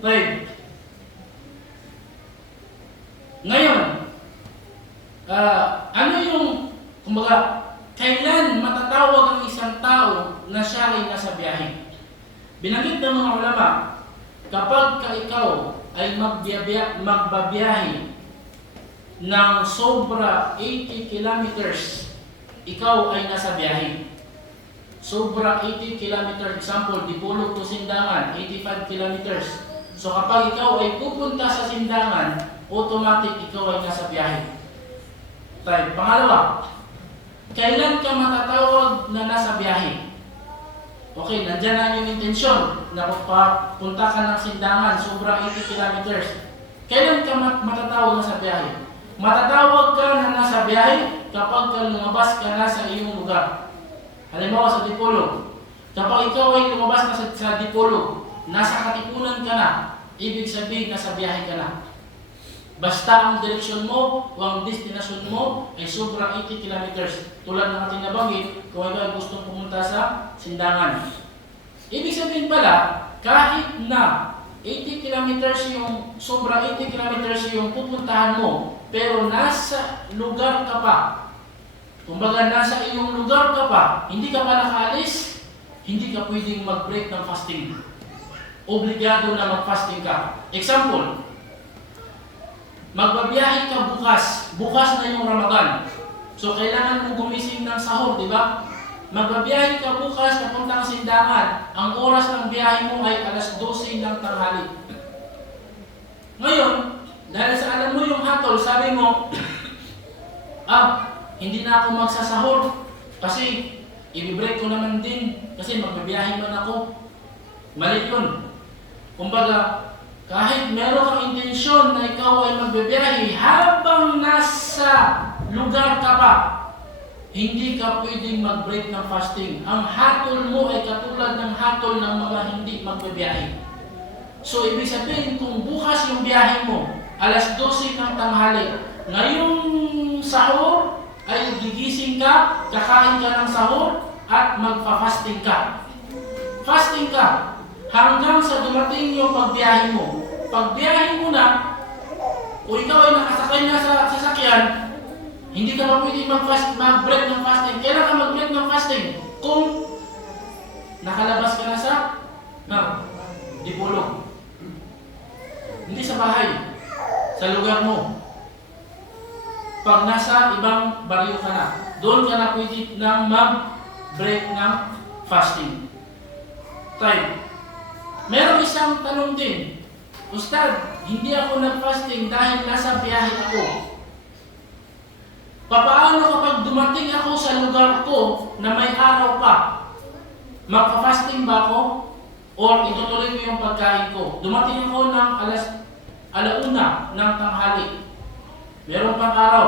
Okay. Ngayon, ano yung, kumbaga, kailan matatawag ang isang tao na siya ay nasa biyahe? Binanggit ng mga ulama, kapag ikaw ay magbabiyahe ng sobra 80 kilometers, ikaw ay nasa biyahe. Sobra 80 kilometers, example, Dipolog to Sindangan, 85 kilometers. So kapag ikaw ay pupunta sa simbahan, automatic ikaw ay nasa biyahe. Tayo. Pangalawa, kailan ka matatawag na nasa biyahe? Okay, nandyan na yung intensyon na punta ka ng simbahan, sobrang 80 kilometers. Kailan ka matatawag na sa biyahe? Matatawag ka na nasa biyahe kapag ka lumabas ka na sa iyong lugar. Halimbawa sa Dipolog. Kapag ikaw ay lumabas na sa Dipolog, nasa Katipunan ka na, ibig sabihin nasa biyahe ka na. Basta ang direksyon mo o ang destinasyon mo ay sobrang 80 kilometers. Tulad ng ating nabanggit, kung ikaw ay gustong pumunta sa Sindangan. Ibig sabihin pala, kahit na 80 kilometers yung, sobrang 80 kilometers yung pupuntahan mo, pero nasa lugar ka pa. Kumbaga, nasa iyong lugar ka pa, hindi ka pa nakaalis, hindi ka pwedeng mag-break ng fasting. Obligado na mag-fasting ka. Example, magbabiyahe ka bukas. Bukas na yung Ramadan. So, kailangan mong gumising ng sahur, di ba? Magbabiyahe ka bukas, papuntang Sindangan. Ang oras ng biyahe mo ay alas 12 ng tanghali. Ngayon, dahil sa alam mo yung hatol, sabi mo, hindi na ako magsasahur kasi i-break ko naman din kasi magbabiyahe man ako. Mali yun. Kumbaga, kahit meron kang intensyon na ikaw ay magbabiyahe, habang nasa lugar ka pa, hindi ka pwedeng mag-break ng fasting. Ang hatol mo ay katulad ng hatol ng mga hindi magbabiyahe. So, ibig sabihin, kung bukas yung biyahe mo, alas 12 ng tanghali, ngayong sahur ay gigising ka, kakain ka ng sahur, at magpa-fasting ka. Fasting ka hanggang sa dumating yung pagbiyahe mo. Pagbiyahe mo na, kung ikaw ay nakasakay na sa sasakyan, hindi ka pa pwede mag-break ng fasting. Kailan ka mag-break ng fasting? Kung nakalabas ka na sa Dipolog. Hindi sa bahay, sa lugar mo. Pag nasa ibang baryo ka na, doon ka na pwede nang mag-break ng fasting. Time. Meron isang tanong din. Ustad, hindi ako nag-fasting dahil nasa biyahe ako. Papaano kapag dumating ako sa lugar ko na may araw pa? Magpa-fasting ba ako? Or itutuloy ko yung pagkain ko? Dumating ako ng alauna ng tanghali. Meron pang araw.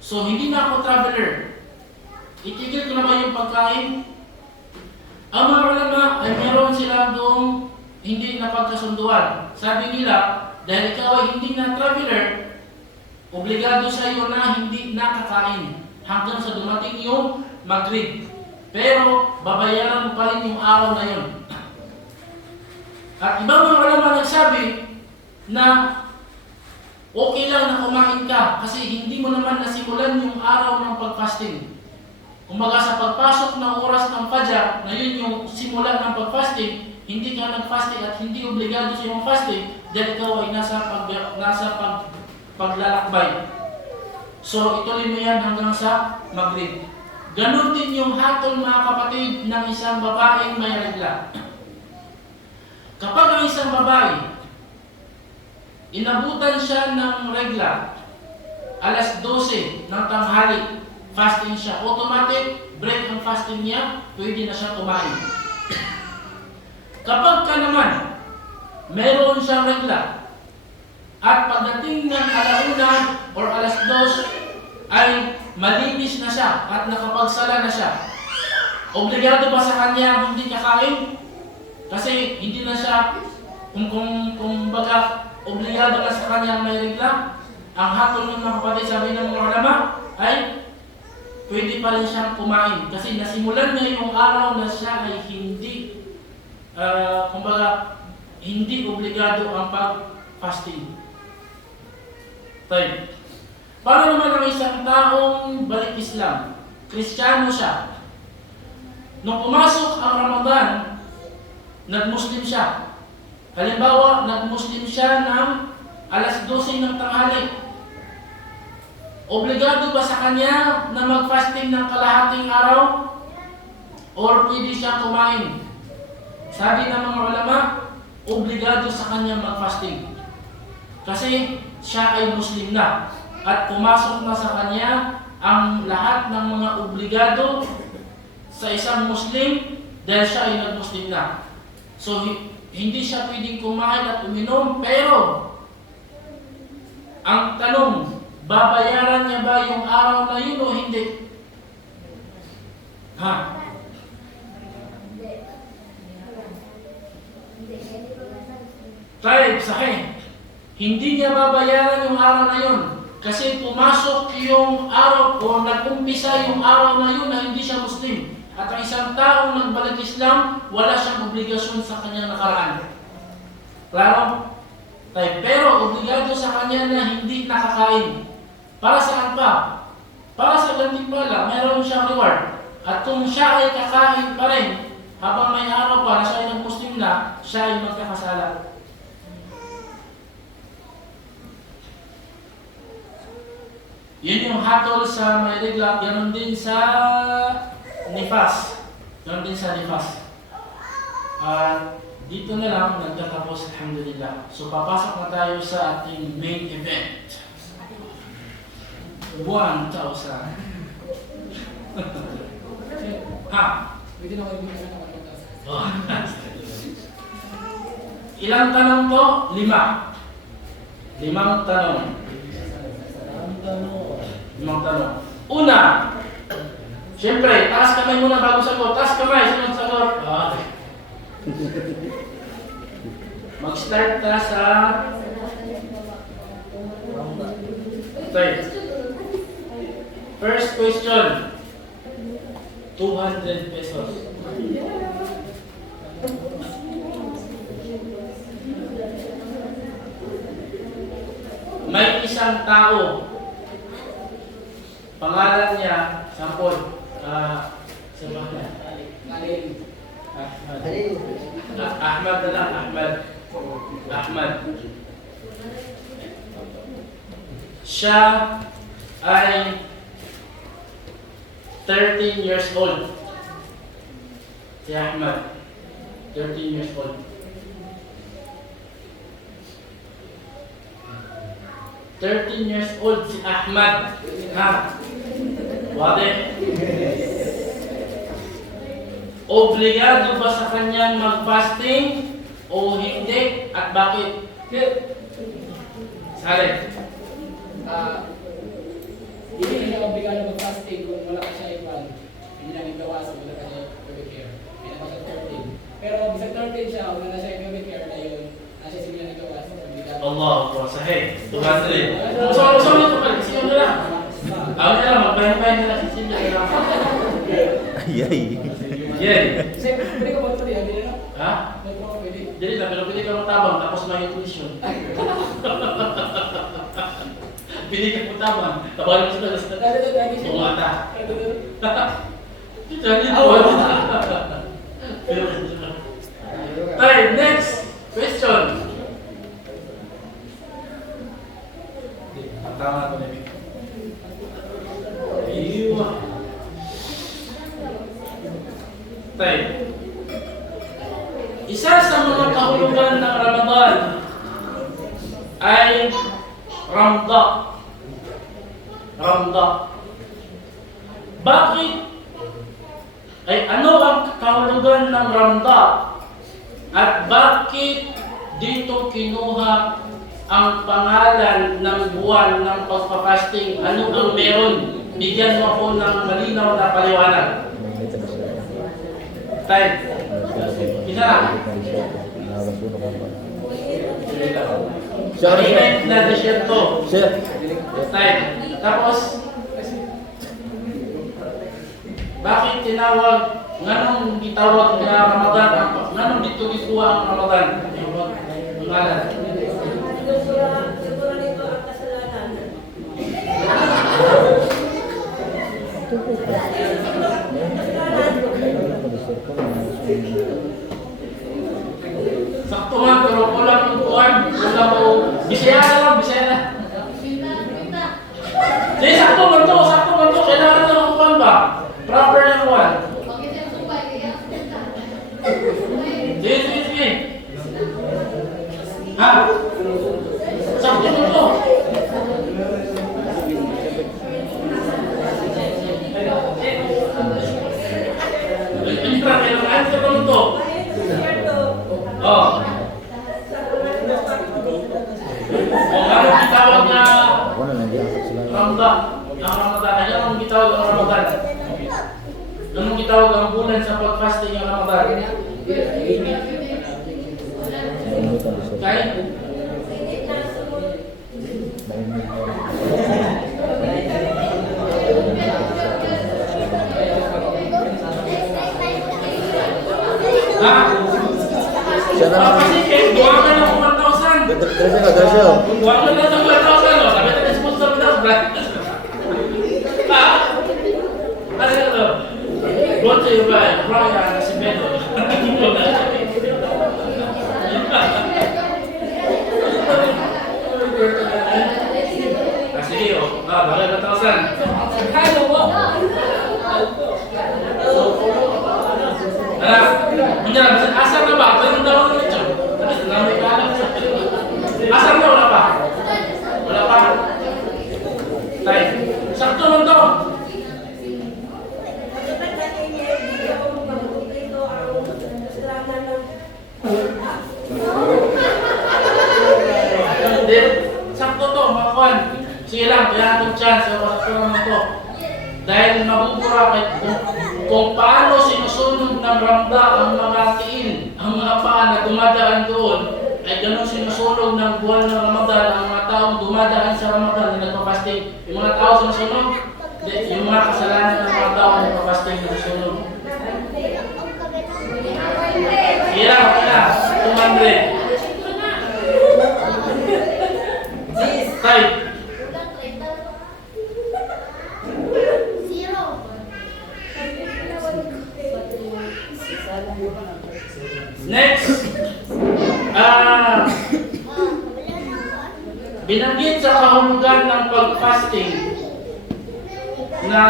So, hindi na ako traveler. Itigil ko na ba yung pagkain? Ang mga ulama ay meron sila doong hindi napagkasunduan. Sabi nila, dahil ikaw ay hindi na traveler, obligado sa iyo na hindi nakakain hanggang sa dumating yung Maghrib. Pero, babayaran mo pa rin yung araw na yun. At ibang mga ulama nagsabi na okay lang na kumain ka kasi hindi mo naman nasimulan yung araw ng pag-fasting. Kumbaga sa pagpasok ng oras ng Fajr, na yun yung simula ng pag-fasting, hindi ka nag-fasting at hindi obligado sa iyong fasting dahil ikaw ay nasa paglalakbay. So ituloy mo yan hanggang sa Maghrib. Ganon din yung hatol, mga kapatid, ng isang babaeng may regla. Kapag ang isang babae inabutan siya ng regla, alas 12 ng tanghali, fasting siya, automatic, break ang fasting niya, pwede na siya kumain. Kapag ka naman, mayroon siyang regla, at pagdating ng alauna or alas 2, ay malinis na siya at nakapagsala na siya, obligado ba sa kanya hindi kakain? Kasi hindi na siya, kung baga, obligado na sa kanya may regla. Ang hatol ng mga kapatid, sabi ng mga ulama, ay pwede pa rin siyang kumain. Kasi nasimulan niya yung araw na siya ay hindi, hindi obligado ang pag-fasting. Time. Paano naman ang isang taong balik Islam? Kristiyano siya. Nung pumasok ang Ramadan, nag-Muslim siya. Halimbawa, nag-Muslim siya ng alas 12 ng tanghali. Obligado ba sa kanya na mag-fasting ng kalahating araw? Or pwede siya kumain? Sabi ng mga ulama, obligado sa kanya mag-fasting. Kasi siya ay Muslim na at pumasok na sa kanya ang lahat ng mga obligado sa isang Muslim dahil siya ay nag-Muslim na. So hindi siya pwedeng kumain at uminom, pero ang tanong, babayaran niya ba yung araw na yun o hindi? Ha? Tayo, sahih. Hindi niya babayaran yung araw na yun. Kasi pumasok yung araw o nag-umpisa yung araw na yun na hindi siya Muslim. At ang isang taong nagbalik Islam, wala siyang obligasyon sa kanyang nakaraan. Klaro? Tayo, pero obligado sa kanya na hindi nakakain. Para saan pa? Para sa gantimpala, mayroon siyang reward. At kung siya ay kakain pa rin, habang may araw pa na siya ay nag-Muslim na, siya ay magkakasala. Yun yung hatol sa may regla, ganoon din sa nifas. Ganoon din sa nifas. At dito na lang nagtatapos, alhamdulillah. So papasok na tayo sa ating main event. 1,000. Ha? Pwede na mag-ibig sa mga pagkas. Oh. Ilang tanong to? 5. 5 tanong. 5 tanong. Una, siyempre, taas kamay muna bago sagot. Taas kamay, sunod sagot. Okay. Mag-start ka sa... Okay. First question. 200 pesos. May isang tao, pangalan niya, sampol, sa bahay. Ahmad na lang, Ahmad. Siya ay 13 years old. Si Ahmad, 13 years old. 13 years old si Ahmad. Ha? Wade? Obligado ba sa kanyang mag-fasting o hindi at bakit? Saleh. Hindi na siya obligado mag-fasting kung wala ka siya iwan. Hindi na ibawasan, wala ka siya pubic care. Hindi na siya 13. Pero bisag 13 siya, wala na siya pubic care na yun. Nasa siya sila nagkawasan. Allah, sahih. Tuhan sahih. Sorry tu kan, siapa dia? Awak jangan main-main dengan sisi dia. Yay. Yay. Saya pwede ka ba ito yan? Hindi na? Ha? May mga pwede. Jadi lah kalau pilih kamu tabang, tapos may tuition. Pilih kamu tabang, tabarin sudah sudah. Mata. Jadi awal. Right, next question. Tama ko na. Ayun. Tay. Isa sa mga kahulugan ng Ramadan ay Ramda. Bakit? Ay ano ang kahulugan ng Ramda? At bakit dito kinuha ang pangalan ng buwan ng pagpapasting? Ano ang meron? Bigyan mo ako ng malinaw na paliwanag. Tay. Isa lang. Marinate na desierto. Sir. Tay. Tapos, bakit tinawag, nganong gitawag na Ramadan? Nganong dito gikuha ang Ramadan? Pangalan. Sakto nga, pero kulang yung kuhan. Kulang mo. Bisaya na lang, bisaya na. Sige, sakto man to. Kailangan na ng kuhan ba? Proper na kuhan. Sige. Ramadan. Ang Ramadan, ay anong gitawag ang Ramadan? Anong gitawag ang bulan sa pag-fasting ng Ramadan? Kaya? Ha? Siya na lang. Kasi eh, buwan ka ng 1,000. Diretso ka, diretso. Buwan ka lang ng 1,000. Sabi natin sponsor na. Ha? Ano yun to? Brought to you by Brian Simedo. Sige, oh. Bakit 1,000? Asar na ba? Ganun daw ang ito. Asar na wala pa? Wala pa? Tay, sakto lang to. Hindi, sakto to, makakuan. Sige lang, kaya itong chance, sakto lang to. Dahil mabubura kung paano sinusunod ng Ramda ang mga tiin, ang mga paa na dumadaan doon, ay ganun sinusunod ng buwan ng Ramadan ang mga taong dumadaan sa Ramadan na nagpapasting. Yung mga tao sinusunod, yung mga kasalanan ng mga tao na nagpapasting na sinusunod. Sige lang, okay na. 200. Tay. Next, binanggit sa kahulugan ng pag-fasting na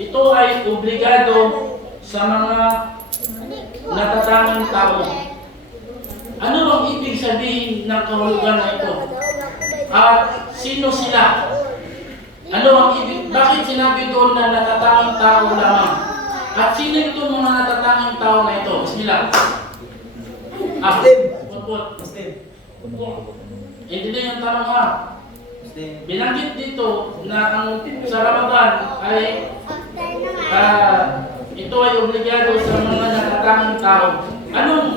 ito ay obligado sa mga natatanging tao. Ano ang ibig sabihin ng kahulugan na ito? At sino sila? Ano ang ibig? Bakit sinabi doon na natatanging tao lamang? At sino itong mga natatanging tao na ito? Bismillah. Muslim. Hindi na yung tanong ha. Binanggit dito na ang sa Ramadan ay ito ay obligado sa mga natatanging tao. Anong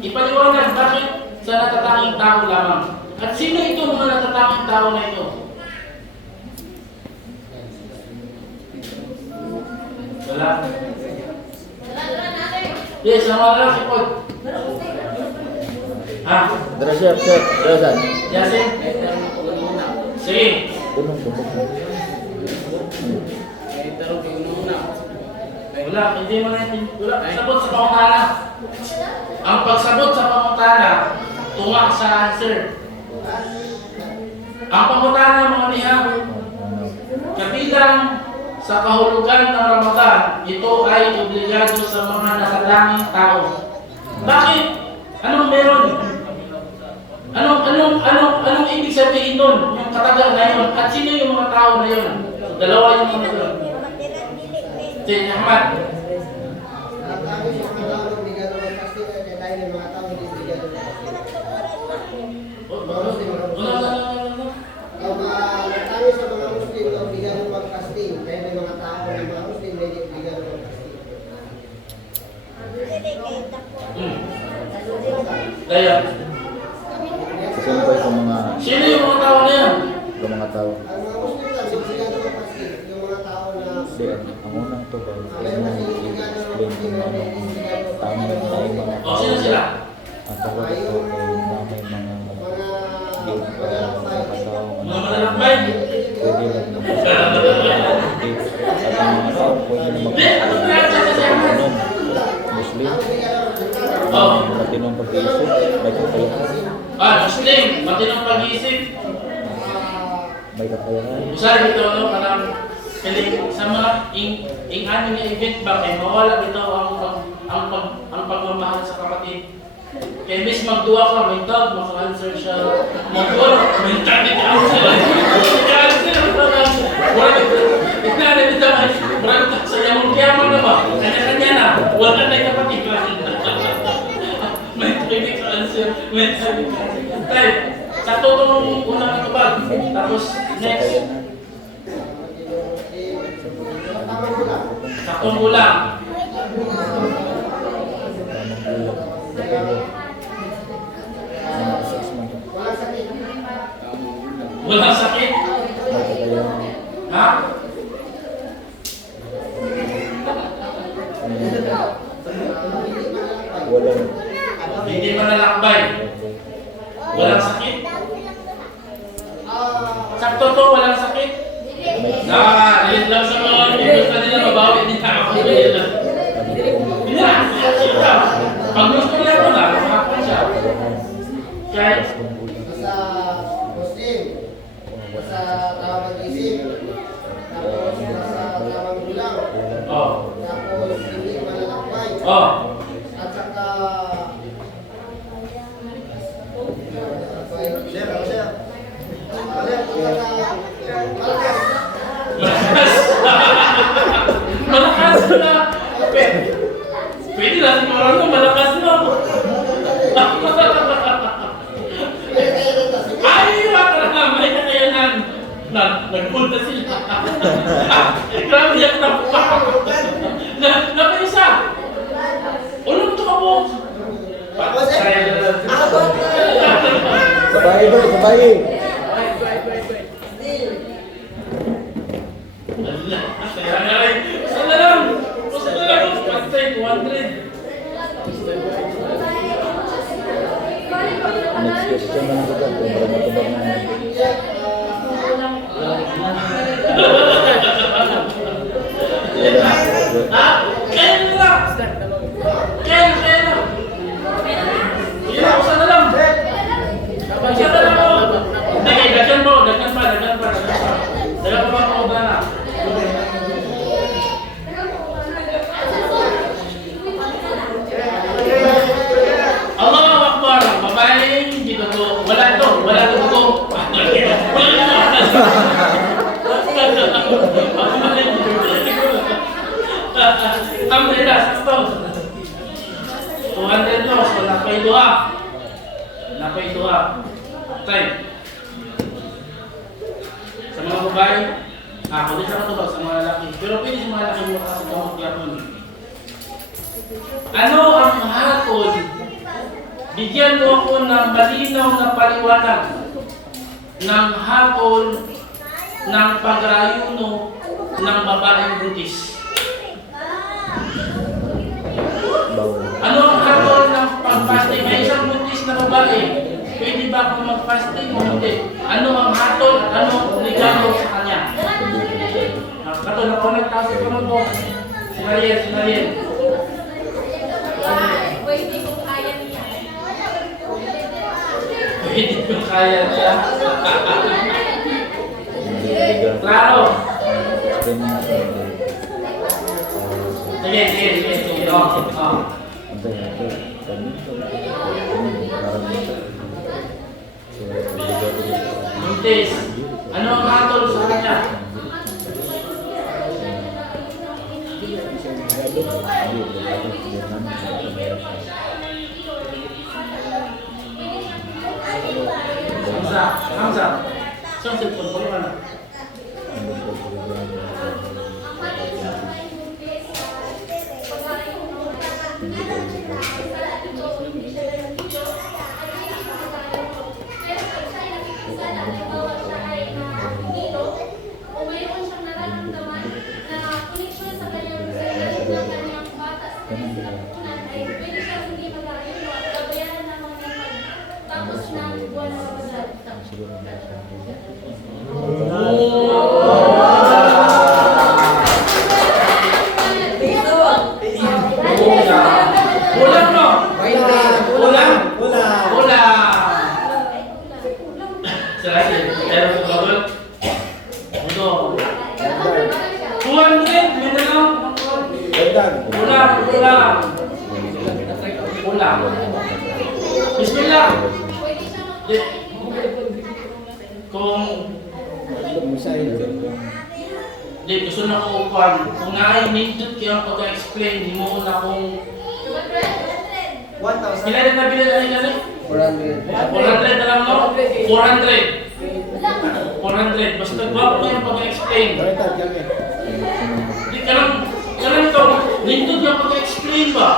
ipaliwanag bakit sa natatanging tao lamang? At sino itong mga natatanging tao na ito? Wala. Yes, sama lang si Pod. Ha? Diretso, chef. Diretso. Yasin? Sige. Punong. Wala, hindi mo natin. Wala, sabot sa pangutana. Ang pagsabot sa pangutana, tunga sa answer. Ang pangutana mga niya, kabilang sa kahulugan ng Ramadan, ito ay obligado sa mga natatanging tao. Bakit? Anong meron? Anong ibig sabihin nun? Yung katagal na yun. At sino yung mga tao na yun? Dalawa yung mga yun. Sige, Ahmad. Kaya, Kasi ano pa yung mga... sino yung mga tao na yan? Yung mga tao. Yung mga tao na Hindi, ang unang to ba? Yung i-explain kung ano tamang mga O, sino sila? Ang tawag ito ay may mga yung katao Mga malalakbay? pwede lang naman at ang mga tao pwede naman mag-inom Muslim matinong pag-iisip may kakayahan Muslim, matinong pag-iisip. may kakayahan Usay dito, no? Parang sa mga ano nga event ba, kaya mawala dito ang pagmamahal sa kapatid. Kaya miss magduwa ka, may dog, maka-answer siya. Magduwa, may dog, answer. Wala dito, sa yamong kiyaman na ba? Kanya-kanya na, wala na yung kapatid. May tribik sa answer. May tribik sa answer. Tay, Sakto itong unang itubag. Tapos next, saktong ulam. Walang sakit. Ha? Walang Hindi manlalakbay. Walang sakit. Sakto to, walang sakit. Yun lang sa mga ibig kanila, mabawi din ako. Hindi na, pag gusto nila ko na, makakon siya. Kaya, Sa Muslim, sa tamang isip, tapos sa tamang gulang, oh, tapos hindi malalakbay, oh, at saka Sir, sir. Malakas. malakas. Malakas na. Pwede na siguro no, malakas na. Ay, wala na, may kakayanan. Nagpunta sila. Grabe yan na pa. Napaisa. Ulang ito ka po. sabay bro, sabay. Saan na lang? Patay, 200. Next question na lang ito. Kung matubag na Kaya na! Kaya na! Iya, usan na lang! Usan na lang mo! Hindi, daghan mo! Daghan pa! Daghan pa ako ba na? Allahu Akbar! Babaeng dito to. Wala to! Wala to to! Alhamdulillah, sakto. 200 no, so napay duha. Napay duha. Time. Sa mga babae, pwede sa matubag sa mga lalaki. Pero pwede sa mga lalaki mo kasi kamag yapon. Ano ang hatol? Bigyan mo ako ng malinaw na paliwanag ng hatol ng pagrayuno ng babaeng buntis. bawal. Ano ang hatol ng pag-fasting? May isang buntis na babae. Pwede ba akong mag-fasting o hindi? Ano ang hatol? Ano ang regalo sa kanya? Kato, nakuha nagtasi ko nun po. Si Mariel. Pwede kong kaya niya. Pwede kung kaya siya. Hindi legal. Klaro. Then, Sige. Oh. antay natin. Kami ito. Parang ito. So, legal ito. Buntis. Ano ang hatol sa kanya? Hamza. Saan cellphone ko naman? O mayroon siyang nararamdaman na connection sa kanyang kanyang bata sa kanyang ay pwede siya hindi mag-ayun at gabayaran naman ng tapos ng buwan na babasal. Ulang no? Ulang. Sige. Pero sa bawal. Ito. 200. May na lang. Ulang. Bismillah. Pwede siya Kung gusto na ko kung na-nindot kayo ang pag-explain, mo na kung 1,000. kailan na bilala nila 400. 400 na lang, no? 400. Wala. 400. Basta gwapo kayo pag-explain. Baliktad kami. Di ka lang ito, nindot yung pag-explain ba?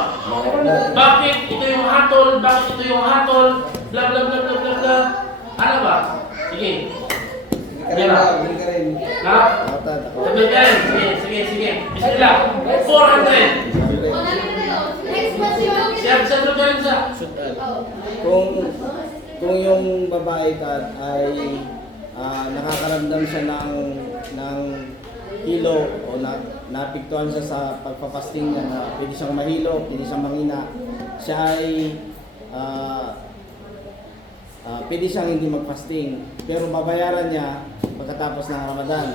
Bakit ito yung hatol? Bakit ito yung hatol? Bla bla bla bla bla bla. Ano ba? Sige. Sige na. Ha? Sabi ka rin. Sige. Bismillah. 400. Next question. Siya ka rin sa. Kung yung babae ka ay nakakaramdam siya ng hilo o napiktuhan siya sa pagpapasting niya na pwede siyang mahilo, pwede siyang mangina, siya ay pwede siyang hindi magpasting pero babayaran niya pagkatapos ng Ramadan.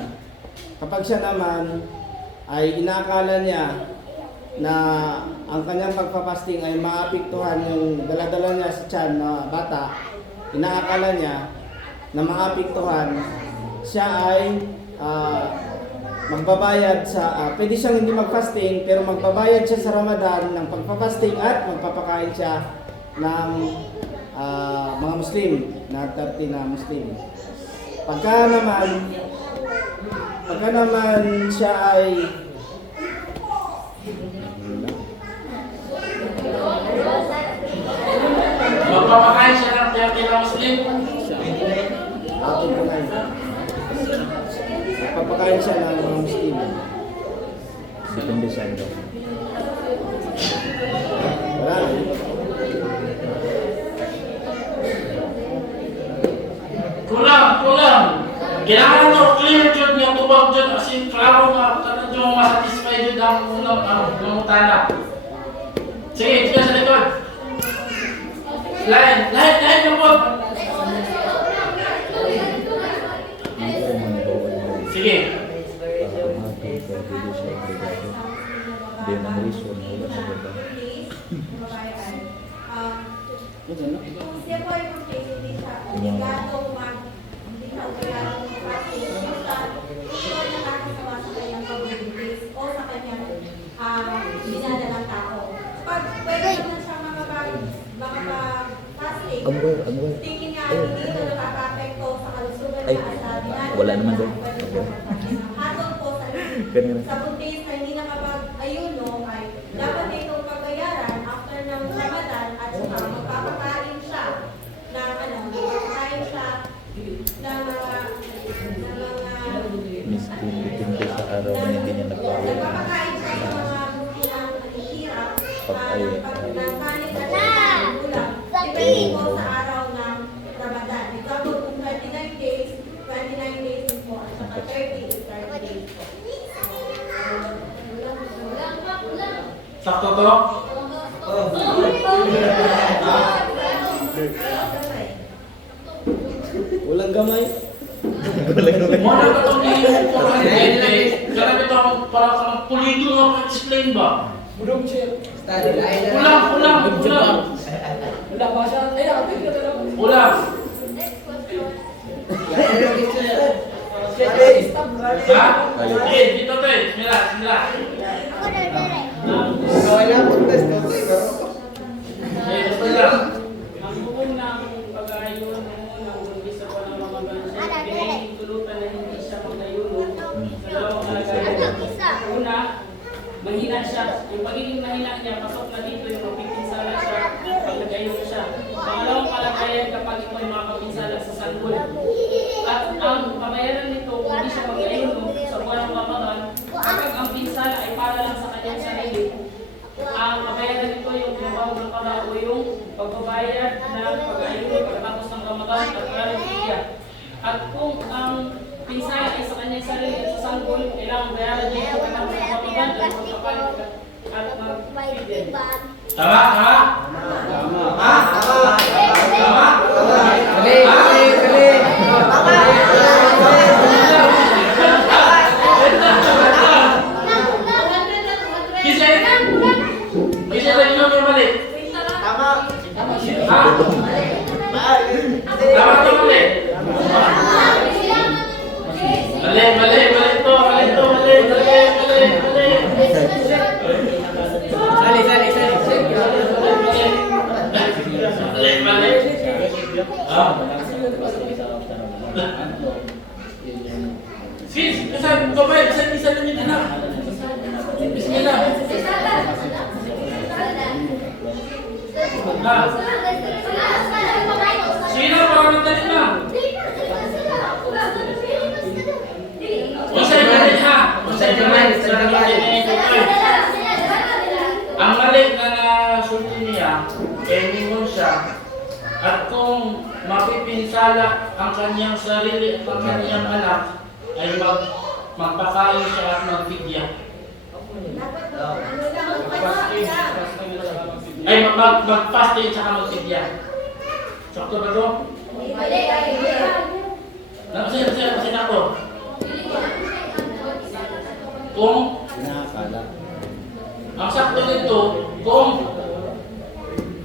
Kapag siya naman ay inaakala niya na ang kanyang pagpapasting ay maapektuhan yung dala-dala niya sa tiyan na bata, inaakala niya na maapektuhan, siya ay magbabayad sa, pwede siyang hindi magfasting pero magbabayad siya sa Ramadan ng pagpapasting at magpapakain siya ng mga Muslim na 30 na Muslim. Pagka naman siya ay Magpapakain siya ng 30 na Muslim. ato po na yun. Magpapakain siya ng mga Muslim. Depende sa ano. Wala na. Kulang. Kailangan nyo clear jud nga tubag jud kasi klaro nga kanan nyo masatisfy jud ang unang tana. Sige, dito sa likod. Lahat na po. Hindi man bawal na. Sige. Pagpamato, pagpili siya obligado. Hindi man reason, wala na ba? Kung siya po ay hindi siya obligado hindi siya obligado mag-practice, ito ay nakakasama sa kanyang pag-ibig o sa kanyang dinadalang tao. Pag pwede naman siya makapag-fasting, tingin niya hindi ito nakaka-apekto sa kalusugan Ay, niya at sa dinadalang wala naman doon. hatol po Ganun. sa buntis na hindi nakapag-ayuno ay dapat na itong pagbayaran after ng Ramadan at saka magpapakain siya ng magpapakain siya ng mga Miskin, depende sa araw na hindi niya nagpawal. nagpapakain siya sa mga bukidang hirap Pag ay, ng kanin at ng ulam depende po sa araw ng Ramadan. Example, kung 29 days din po at saka 30 is 30 days po. Sakto to? Walang gamay. Muna ka itong nilong 400. Karang ito para kang pulido nga pa-explain ba? Budog chip. Kulang. Wala ba siya? Ay, nakapit ka talaga. Kulang. Ha? Okay, dito te. Bismillah. Okay, bismillah. Ang unang pag-ayun ng buntis sa walang mamagan siya, pinahintulutan na hindi siya mag-ayuno sa dalawang kalagayan. Una, mahina siya. Yung pagiging mahina niya, pasok na dito yung mapipinsala siya pag nag-ayuno siya. Pangalawang kalagayan kapag ito ay makapinsala sa sanggol. At ang kabayaran nito, kung hindi siya mag-ayuno sa buwan ng Ramadan, kapag ang pinsala ay para lang sa kanyang sarili, ang kabayaran nito yung tinatawag ng qada o yung pagbabayad ng pag-ayuno pagkatapos ng Ramadan at Ramadan. At kung ang pinsala ay sa kanyang sarili at sa sanggol, kailangan bayaran niya yung pagkatapos ng Ramadan at magpapalit at mag-feed. Tama? Ha? Tama? Kisa rin yun yung mali. Ha? Tama ito mali. Mali to. Mali. Sis, kasi kabay, isa ninyo din na. Bismillah. Sino para magdali na? Usay galit ha. Usay galit. Ang mali na nasulti niya, ningon siya. At kung mapipinsala ang kanyang sarili at ang kanyang anak, ay magpakain siya at magfidya. Ay mag-fasting at magfidya. Sakto ba ito? Kasi ako. Kung Inaakala. ang sakto nito, kung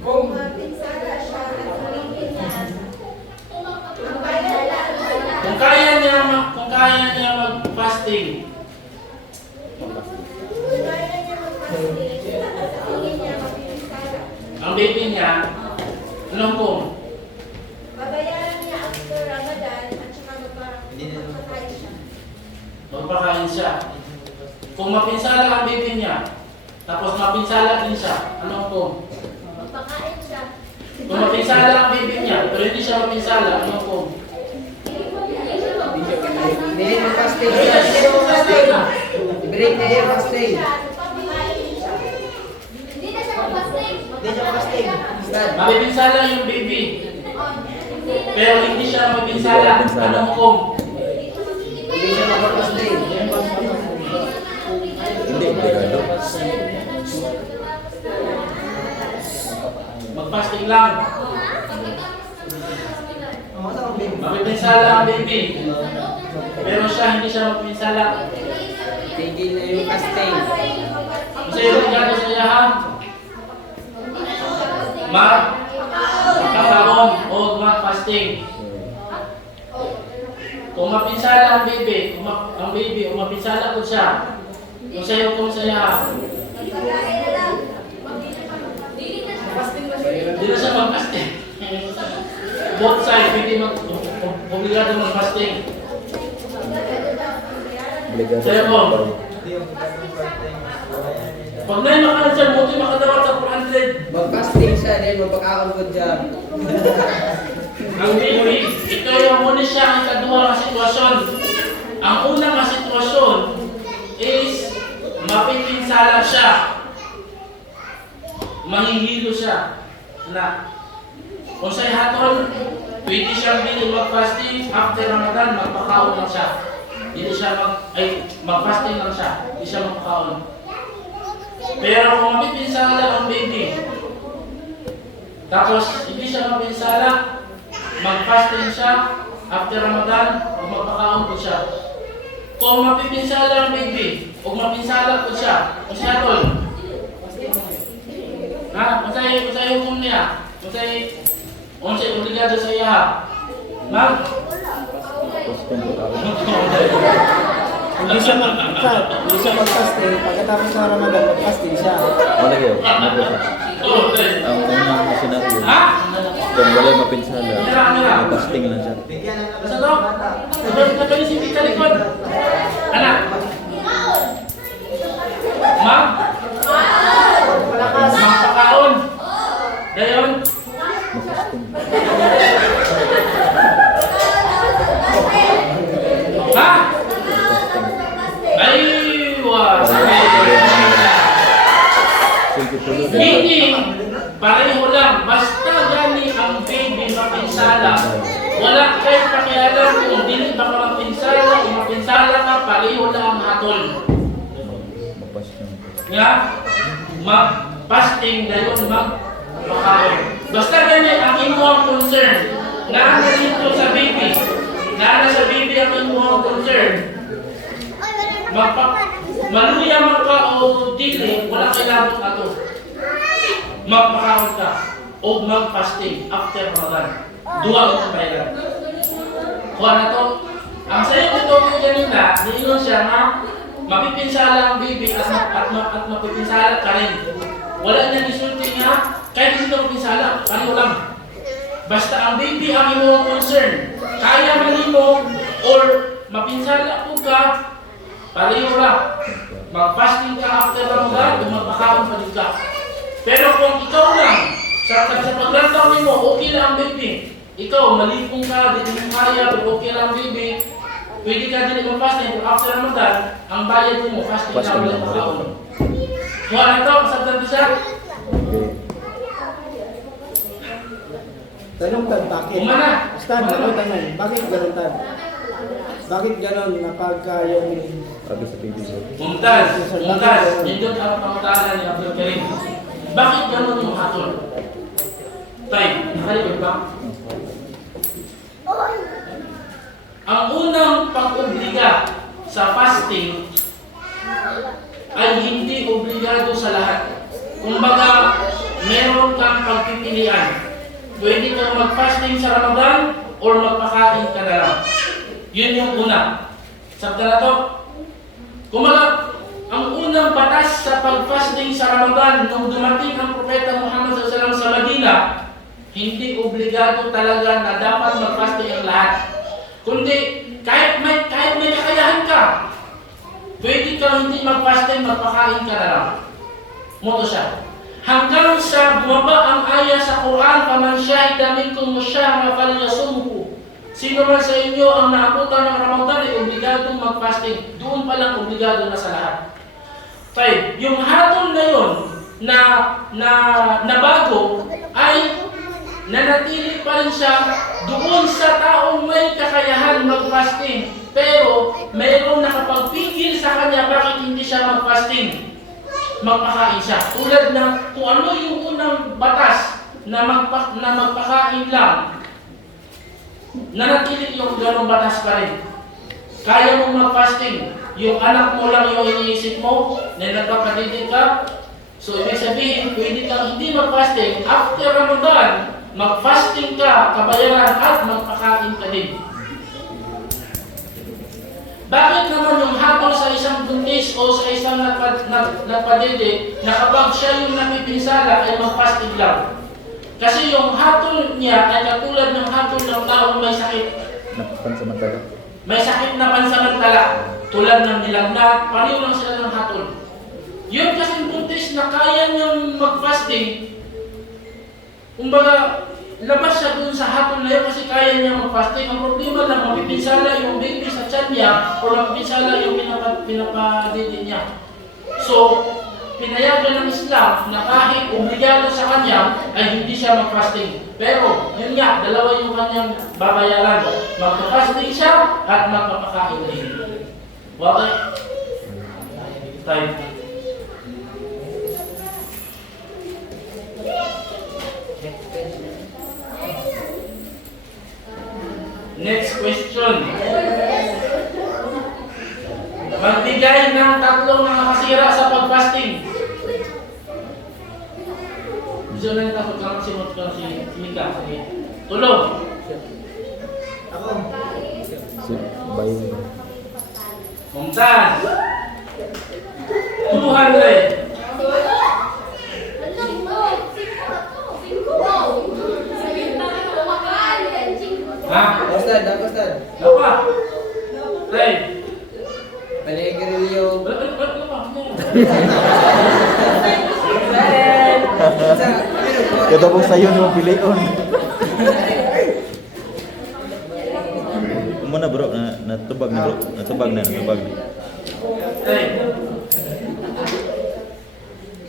Mapinsala siya at sabihin niya, kung kaya niya mag-fasting, ang baby niya, anong kung? babayaran niya after Ramadan at saka magpapakain siya. Magpakain siya. Kung mapinsala ang baby niya, tapos mapinsala din siya, anong kung? Magpakain siya. Kung mapinsala ang baby niya, pero hindi siya mapinsala, anong kung? Hindi mo fasting. Hindi mo fasting. I-break na yung fasting. Hindi na siya mag-fasting. Hindi siya fasting. Start. Mapipinsala yung baby, pero hindi siya mapinsala, anong kung? Hindi siya mag-fasting. Hindi, obligado. Mag-fasting lang. Mapipinsala ang baby, pero siya hindi siya mapipinsala. Tigil na yung fasting. Kasi yung regalo sa iya ha, magkakaroon o mag-fasting. Kung mapinsala ang baby, o mapinsala ko siya, kung sa'yo kung saya, hindi na siya mag-fasting. Both sides, pwede obligado mag-fasting. Obligado Sa'yo sa ko, pagkain. pag na yung makalan siya, buti makadawat sa 400. Mag-fasting siya, then mapakaon ko dyan. Ang baby, ito yung muna siya ang ikaduha na sitwasyon. Ang unang na sitwasyon is mapipinsala siya. Mahihilo siya. Na, kung sa'y hatol, pwede siyang hindi mag-fasting after Ramadan, magpakaon lang siya. Hindi siya mag-fasting lang siya. Hindi siya magpakaon. Pero kung mapipinsala ang baby, tapos hindi siya mapinsala, mag-fasting siya after Ramadan, o magpakaon ko siya. Kung mapipinsala ang baby, o mapinsala ko siya, o siya tol. Ha? Kung sa'yo hukom niya, kung sa'yo obligado sa iya ha. Ma'am? Fasting ko tawag. Hindi siya mag-fasting. Pagkatapos ng Ramadan, mag-fasting siya. Wala kayo, ano po siya? Ang unang senaryo, Ha? kung wala mapinsala, mag-fasting lang siya. Basta to? Napanisipin sa likod. Anak? Ma'am? Magpakaon. Gayon? Mag-fasting. Ha? Ay, hindi. Pareho lang. Basta gani ang baby mapinsala. Wala kayo pakialam kung dili ba ka mapinsala o mapinsala ka, pareho lang ang hatol. Mag-fasting. Nga, mag-fasting gayon, mag-pakaon. Basta gani ang inyong concern. Naana dito sa baby. Naana sa baby ang inyong concern. Maluya man ka o dili, wala kailangan ato. Magpakaon ka o mag-fasting after Ramadan. Dua ang bayaran. Kuha na to. Ang sayo ko ito kanina, niyon siya nga, mapipinsala ang baby at mapipinsala ka rin. Wala niya nisulti nga, kahit hindi mapipinsala, pareho lang. Basta ang baby ang imong concern. Kaya man imo mo or mapinsala po ka, pareho ra. Mag-fasting ka after Ramadan o magpakaon pa din ka. Pero kung ikaw lang, sa paglantaw mo, okay lang ang baby. Ikaw, malipong ka, di mo kaya, pero okay lang ang baby. Pwede ka din mag-fasting, pero after Ramadan, ang bayad mo, fasting ka, walang pakaon. Kuha na ito, kasabdan siya. Okay. Tanong Tad, bakit? Umana. Tad, ako tanong, bakit ganun Tad? Bakit ganun na pagka yung Sabi sa PBB. Mumtaz, nindot ang pangutanan ni Abdul Karim. Bakit ganun yung hatol? Tay, nakalipid ba? Ang unang pag-obliga sa fasting ay hindi obligado sa lahat. Kumbaga, meron kang pagpipilian. Pwede kang mag-fasting sa Ramadan or magpakain ka na lang. Yun yung una. Sabta na to. Kumbaga, ang unang batas sa pag-fasting sa Ramadan nung dumating ang Propeta Muhammad SAW sa Madina, hindi obligado talaga na dapat mag-fasting ang lahat. Kundi, kahit may kakayahan ka, pwede ka hindi mag-fasting, magpakain ka na lang. Moto siya. Hanggang sa bumaba ang aya sa Quran, "Faman syahida minkum ash-shahra falyasumhu." Sino man sa inyo ang naabutan ng Ramadan ay obligadong mag-fasting. Doon pa lang obligado na sa lahat. Okay, yung hatol na yun na bago ay nanatili pa rin siya doon sa taong may kakayahan mag-fasting. Pero mayroong nakapagpigil sa kanya bakit hindi siya mag-fasting. Magpakain siya. Tulad ng kung ano yung unang batas na magpakain lang, nanatili yung ganong batas pa rin. Kaya mong mag-fasting. Yung anak mo lang yung iniisip mo na nagpapadidig ka. So, ibig sabihin, pwede kang hindi mag-fasting. After Ramadan, mag-fasting ka, kabayaran at magpakain ka din. Bakit naman yung hatol sa isang buntis o sa isang nagpadidig na kapag siya yung napipinsala ay mag-fasting lang? Kasi yung hatol niya ay katulad ng hatol ng taong may sakit. Pansamantala. May sakit na pansamantala. Tulad ng nilagnat, pareho lang sila ng hatol. Yun kasi buntis na kaya niyang mag-fasting, kumbaga, labas siya dun sa hatol na yun kasi kaya niya mag-fasting. Ang problema lang, mapipinsala yung baby sa tiyan niya o mapipinsala yung pinapadidi niya. So, pinayagan ng Islam na kahit obligado sa kanya ay hindi siya mag-fasting. Pero, yun nga, dalawa yung kanyang babayaran. Mag-fasting siya at magpapakain din. Okay? Time. Next question. Magbigay ng tatlong nakakasira sa pag-fasting. Gusto na nito kung simot ko si Mika. Tulog. Ako. Bayo. Mumtaz. 200. Ha? Ustad, ako Ustad. Lapa. Ray. Paligirilyo. Ito po sa'yo ni mong pilion. Muna bro, natubag na bro. Natubag na. Ray.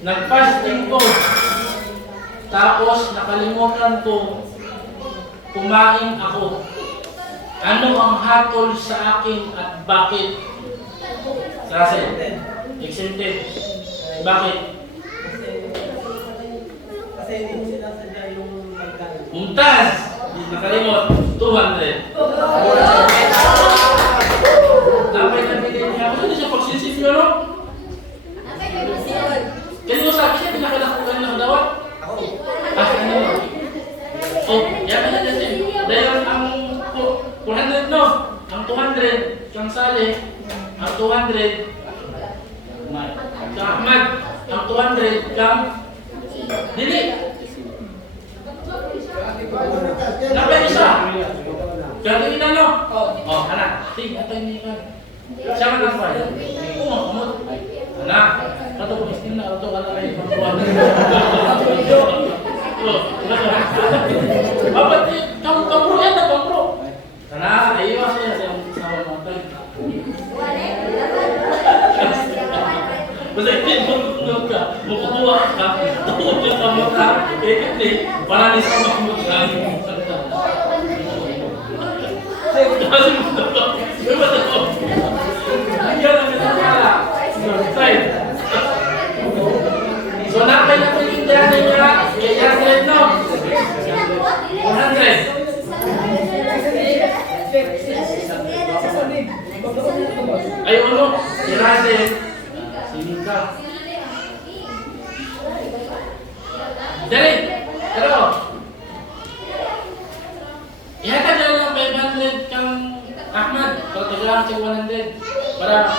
Nag-fasting ko. Tapos nakalimutan ko kumain ako. Ano ang hatol sa akin at bakit? Russell, exempted. Bakit? Kasi hindi sinasadya yung pagkain. Mumtaz! Nakalimot, 200. Dapat nabigay niya ako. Hindi siya pagsisipyo, no? Kaya mo sabi siya, pinakalakukan ng dawat? Ako. Ano? Oh, yan na natin. Dahil ang 400, no? Ang 200, kang Saleh. Ang 200, kang Ahmad. Ang 200, kang Dili. Napay isa. Ganti na no? Oh. Oh, anak. Sige, atay ni ka. Siya man ang pa. Oo, kumot. Anak, kato ko istin na auto ka na kayo pangkuhan. Babat, kamu yan na, kamu. Anak, ayos yan sa sawa mo tayo. Basta hindi mo ka, mukutuwa ka, tukot yung tamo ka, hindi, para ni sa makumot ka, kasi mo ito, may ba ito? Yan ang minasala. Side. So, nakay na ito yung dyan niya, kaya 100, no? 100. Ay, ano? Irase. Sining ka. Dali! Pero, ihatag na lang 500 kang Ahmad. Pagkagalang siya 100. Para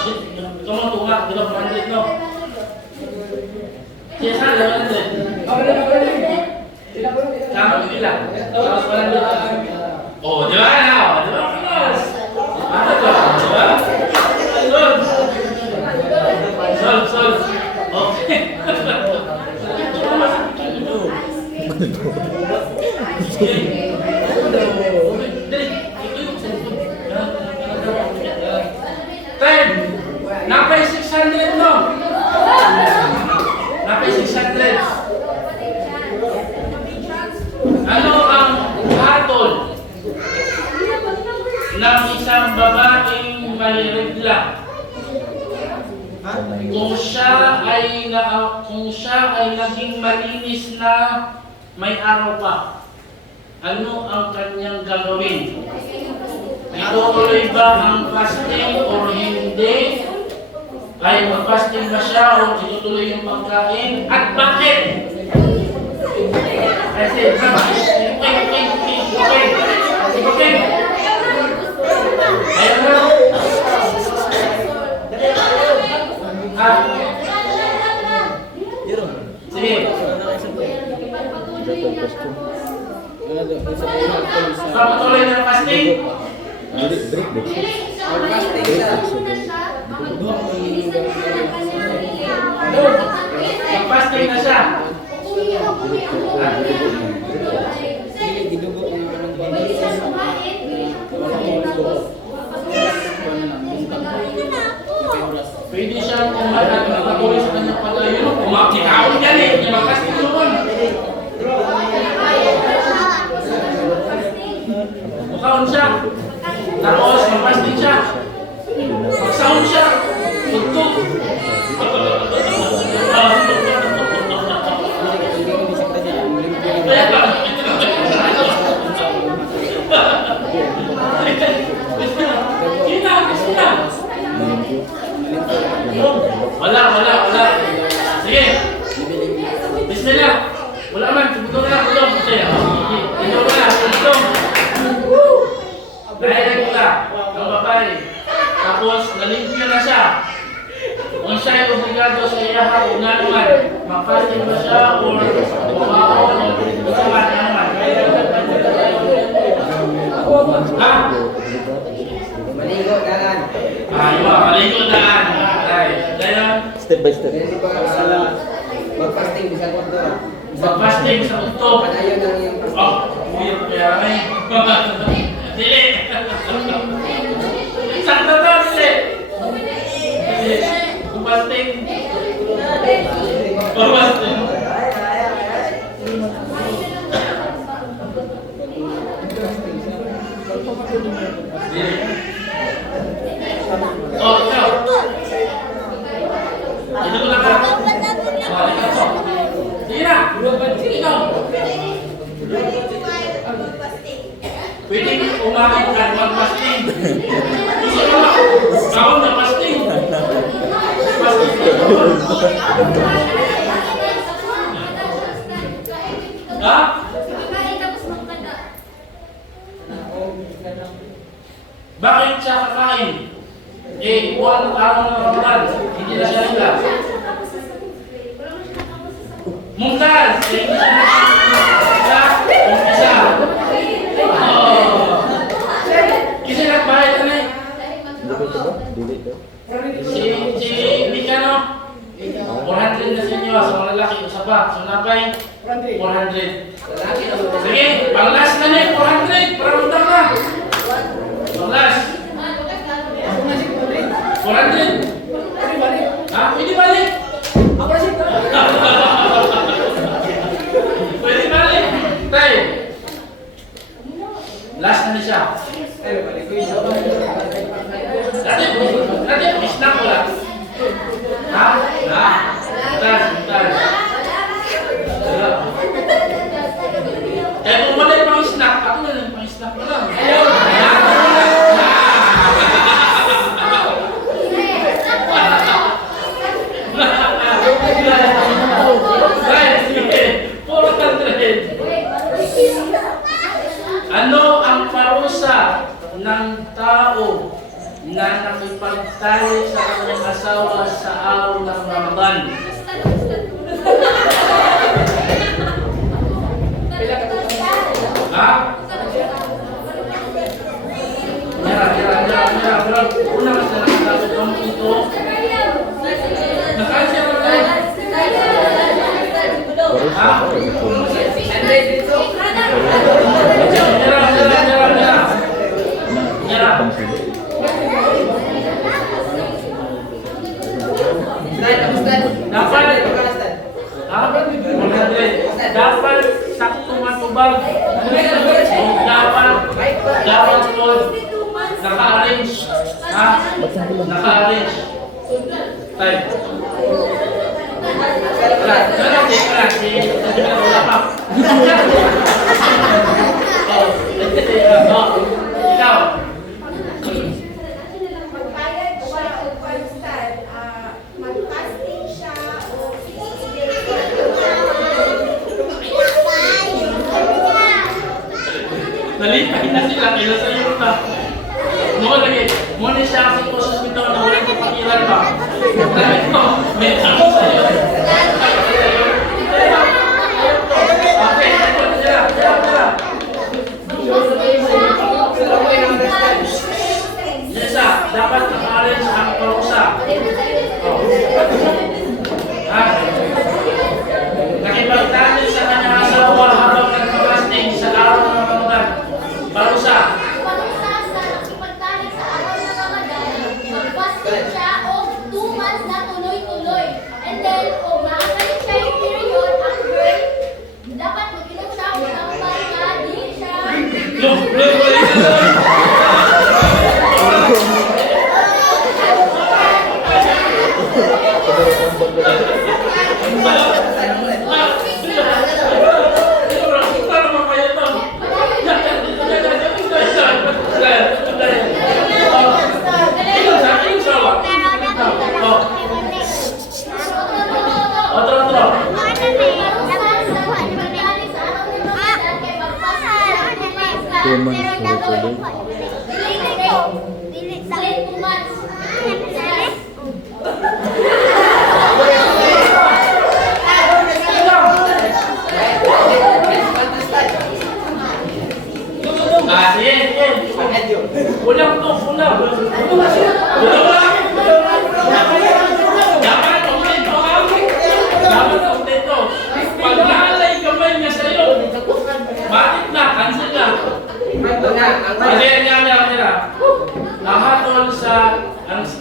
kumutuwa, dito 100, no? Siya sa 100. Sama nila. Tapos 100. Oh, di ba na? Di ba? Ano to? Di ba? Sol. Okay. Ten. Napay 600, no? Napay 600. Ano ang hatol ng isang babaeng may regla? Kung siya ay naging malinis na may araw pa, ano ang kanyang gagawin? Itutuloy ba ang fasting o hindi? Ay mag-fasting ba siya o itutuloy yung pagkain? At bakit? Kasi okay. Ayaw na. Sige. Patuloy ng fasting. Mag-fasting na siya. Pwede siya kumain at magpatuloy sa kanyang pag-ayun. Kumakikaon yan eh. Hindi mag-fasting naman. Mukhaon siya. Tapos mag-fasting siya. Magsaon siya. Tugtog. Wala. Sige. Bismillah. Wala man. Butong na. Butong. Butong na. Butong. Dahil ka. Ang babae. Tapos, nalimpyo na siya. Kung siya ay obligado sa iyaha o nga naman, mag-fasting ba siya o kumao o kusaman naman? Ha? Maligo, dalan. Maligo daan. Dahil, Step by step. Mag-fasting, bisa ko doon. mag-fasting sa punto. Padayon lang yung fasting. Oh, weird kaya ay. Dili. Sakto to, dili. Fasting. Fasting. Oh, ikaw. Ito ko lang ka. Sige na. Ikaw. Pwede umakin ka mag-fasting. Gusto mo na. Kaon na fasting. Ha? Bakit siya kakain? Buwan ng araw ng Ramadan. Hindi na siya nila. Mungkas! Hindi siya nila. Umpisa. ito ba? Dili ito. Si Mikano, 400 na sa inyo, sa mga lalaki, usa pa. So napay 400. Sige, pang last na niya, 400, para utang na. Pang last. 400. Ha? Pwede balik. Pwede balik. Tayo. Last na niya siya. Dati, snack ko lang. Ha? Ha? Butas. Kaya kung wala yung pang snack, ako na lang pang snack ko lang. Ano ang parusa ng tao na nakipagtalik sa kanyang asawa sa araw ng Ramadan? Ha? Mira. Una kasi nakatapos kami ito. Nakain siya rin. Ha? Mira. Dapat sakto matubag. Dapat po naka-arrange. Ha? Naka-arrange. Time. Ikaw. Magbayad siya o pag-start, mag-fasting siya o 60 days. Nalipay na sila kaya sa iyo na. Muna siya kasi po sa hospital na walang kapakilan pa. May tanong sa iyo. Okay, ito na sila. Nesa, dapat naka-arrange ang parusa. Nakipagtali sa kanyang asawa habang nagpapasting sa araw ng Ramadan. Parusa. Parusa sa nakipagtalik sa araw ng Ramadan, mag-fasting siya o 2 months na tuloy-tuloy. And then, kung makakalit siya yung period after, dapat mag-inom siya o tambal na, di siya.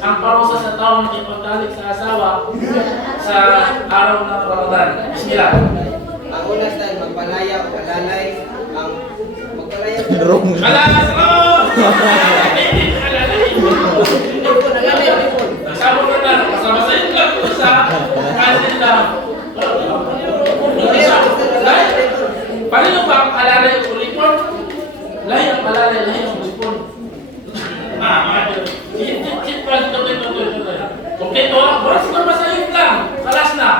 ang parusa sa taong nakipagtalik sa asawa sa araw ng Ramadan. Bismillah. Ang una stand, magpalaya o kalalay. Ang magpalaya sa Kalalay sa Kasama ka na, kasama sa inyo lang sa kanil lang. Paano ba ang kalalay o ulipon? Lahi ang kalalay, lahi ang ulipon. Kompleto, bukas ko ba sa iyo lang? Kalas na.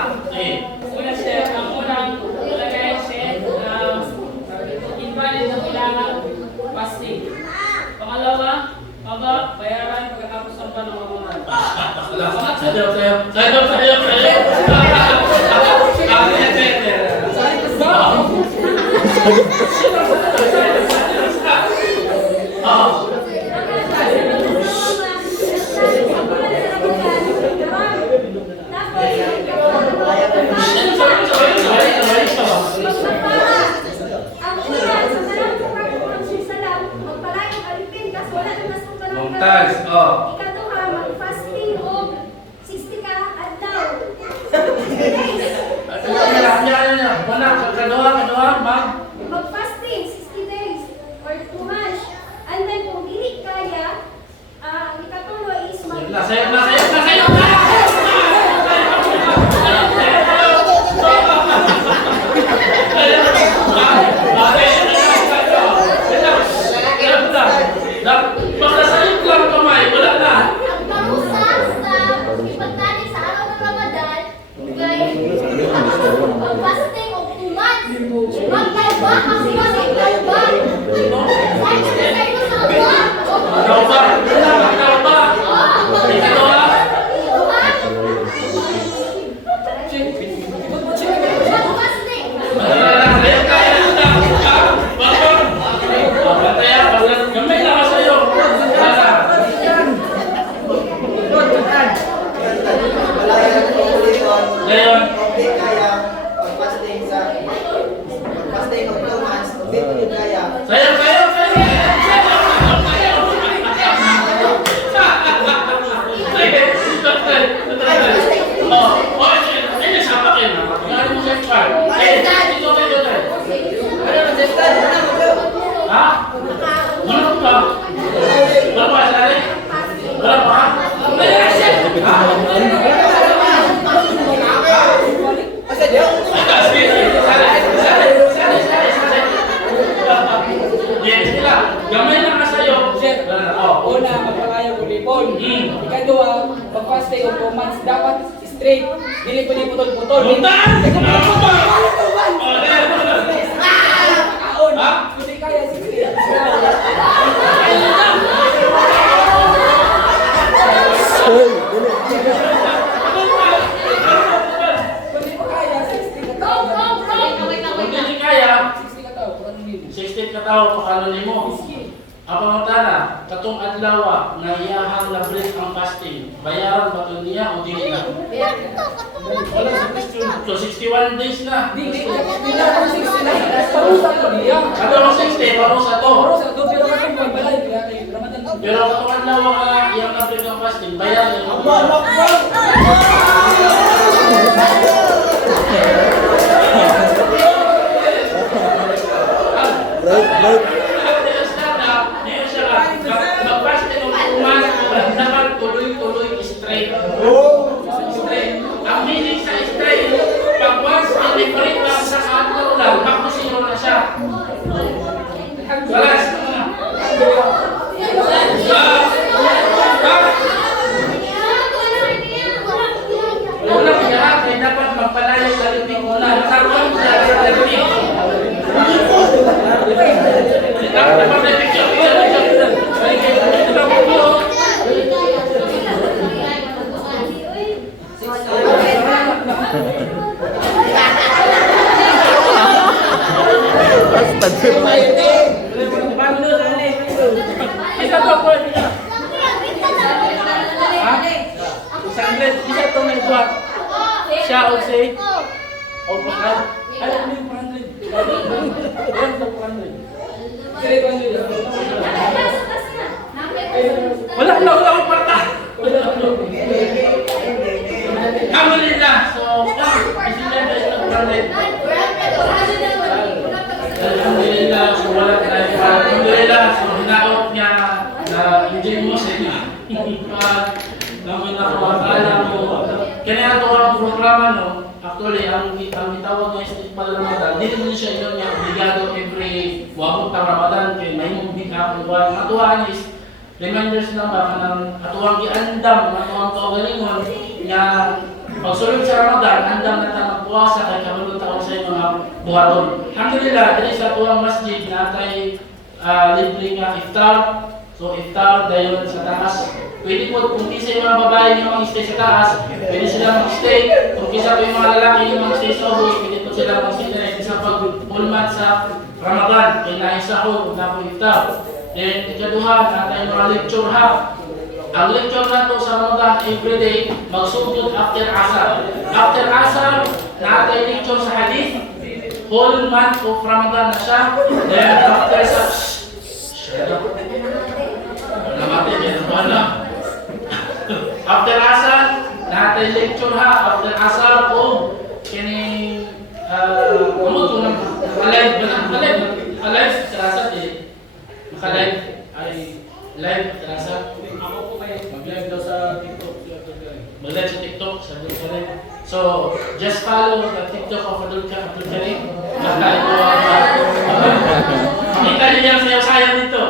Una sir, ang unang ilagay sir, invalid na kailangan fasting. Pangalawa, bayaran pagkatapos ng panungunan. Balance. Oh. Ikaduha, mag-fasting og 60 ka adlaw. 60 days. Mag-fasting 60 days or 2 months. And then kung dili kaya, ikatulo is Magparusa sa ipagtali sa araw ng Ramadan, mag-fasting og 2 months. Magtawba ang sila sa tawba. Sabi sa kayo sa tawba. Mag-fasting. Ngayon, Hindi kaya pag-fasting of 2 months, hindi ko yun kaya. sayo. Gamay na ka sa'yo. Sir, una, magpakaya ko lipon. Ikaduha, mag-fasting og 2 months, dapat straight. Dili ko ni putol-putol. Buntan! Ano ba? Kaon. Hindi kaya 60. Hindi ko kaya 60 ka tao. Kung hindi kaya, 60 ka tao, kurang din. 16 ka tao pakaluni mo. Ang pangutana, katong adlaw na iyahang na-break ang fasting, bayaran ba ito niya o dili na? Wala, so 61 days na. Hindi na ako 60 na. Parusa ko niya. Ano ang 60? Parusa to. Parusa to, pero katong pagbalay, kaya kayo, Ramadan to. Pero katong adlaw ka iyang na-break ang fasting, bayaran niya. Mag-fasting ng umas, dapat tuloy-tuloy straight. Straight. Ang meaning sa straight, pag once i-break lang sa adlaw lang, makusiro na siya. Balas. Una kaya, kaya dapat magpalayo sa libing muna. Karoon sa libing. Dapat may picture. Bisa to may buhat. Siya o say. O pakal. Alam mo yung 400. Alam mo 400. Sige, kung Wala akong parta. Alhamdulillah. So, alhamdulillah. So, wala tayo. Alhamdulillah. So, hinaot niya na enjoy mo sa inyo. Naman ako, akala mo. Kaya ito ang programa, no? Actually, ang itawag niya Istiqbal Ramadan, hindi mo siya yun niya obligado every wabot ng Ramadan kaya may mong bigla. Ang atuan is reminders na ba kanang atuang giandam, atuang kaugalingon nga pagsulod sa Ramadan, andam na ta magpuasa kay kabalong taon sa mga buhaton. Alhamdulillah, dili sa atuang masjid na kay libre nga iftar. So iftar dayon sa taas. Pwede po kung isa yung mga babae yung mag-stay sa taas, pwede sila mag-stay. Kung isa po yung mga lalaki yung mag-stay sa hall, pwede po sila mag-stay sa pag-bulmat sa Ramadan. Kaya na isa hall, kung na po iftar. Then, ikaduha, natin yung mga lecture ha. Ang lecture na to sa Ramadan everyday, magsugod after Asar. After Asar, natin lecture sa hadith. Whole month of Ramadan na siya. Then, after sa... Mati yan wala. After asar, natay lecture ha. After asar ko kini ano to nang alive ba na alive sa asar eh. Naka-live ay live sa asar. Ako po kayo, mag-live daw sa TikTok. Mag-live sa TikTok, sa Abdul. So, just follow the TikTok of Abdul Karim. Mag-live ko makita niyo yung sayaw-sayaw nito.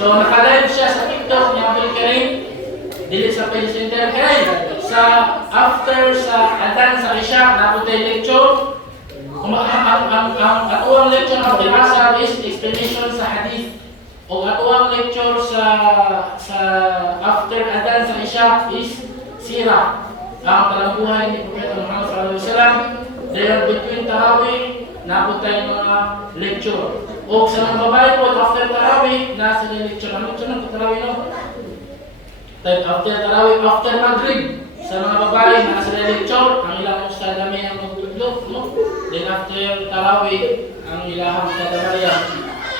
So, naka-live siya sa TikTok ni Abdul Karim. Dili sa page center. Kaya, sa after sa adan sa Isha, naputay lecture. Ang atuang lecture ng Abdul is explanation sa hadith. O atuang lecture sa after adan sa Isha is sira. Ang talambuhay ni Propeta Muhammad sallallahu alaihi wasallam. There between Tarawih, naputay mga lecture. O sa mga babae po, after Tarawih, nasa lecture. Ang lecture ng Tarawih no? After Tarawih, after Maghrib, sa mga babae, nasa lecture. Ang ilang ustad dami ang magtudlo, no? Then after Tarawih, ang ilang ustad dami ang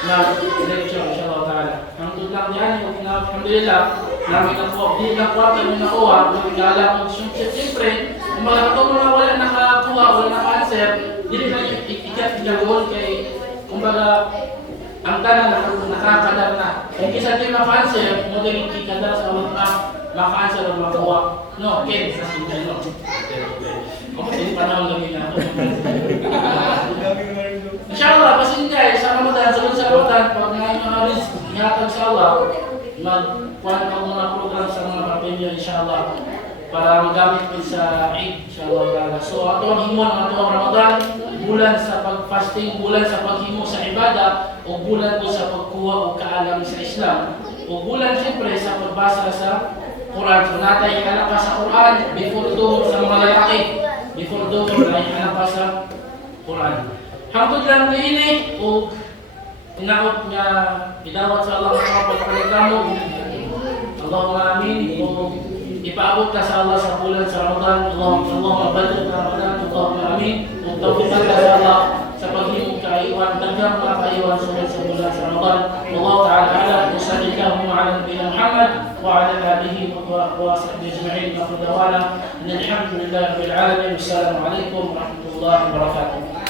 mag-lecture, insyaAllah ta'ala. Ang tudlang diyan, yung alhamdulillah, namin nakuha, di nakuha kami nakuha, magkala mo, siyempre, kung mga katong mga wala nakakuha, wala naka-answer, hindi na ikat-igagawon kay, kumbaga, ang tanan nakakadar na. Kung kisa di maka-answer, mo din ikadar sa mga maka-answer o makuha. No, Ken, sa sinay, no? Kung hindi panahon lagi na ako. Inshallah, pasingkay, sa Ramadan, sa Ramadan, pag ngayon mga risk, ihatag sa Allah, magkuhan ka mga program sa mga kapilyo, inshallah, para magamit ko sa Eid, inshallah. So, ato ang himon, ato ang Ramadan, bulan sa pag-fasting, bulan sa paghimo sa ibada, o bulan ko sa pagkuha o kaalam sa Islam, o bulan siyempre sa pagbasa sa Quran. So, natay anak pa sa Quran, before doon sa mga lalaki, before doon, ay anak pa sa Quran. Hangtod lang ini o inaot nga idawat sa Allah sa pagpaligamo. Allahumma amin o ipaabot ka sa Allah sa bulan sa Ramadan. Allahumma baligh Ramadan. Allahumma amin. O tawfiqan ka sa Allah sa paghimong kaiwan, daghang mga kaiwan sa bulan sa Ramadan. Allah ta'ala ala usalli lahum ala nabiyina Muhammad wa ala alihi wa sahbihi ajma'in. Wa qul dawana alhamdulillahi rabbil alamin. Wassalamu alaikum warahmatullahi wabarakatuh.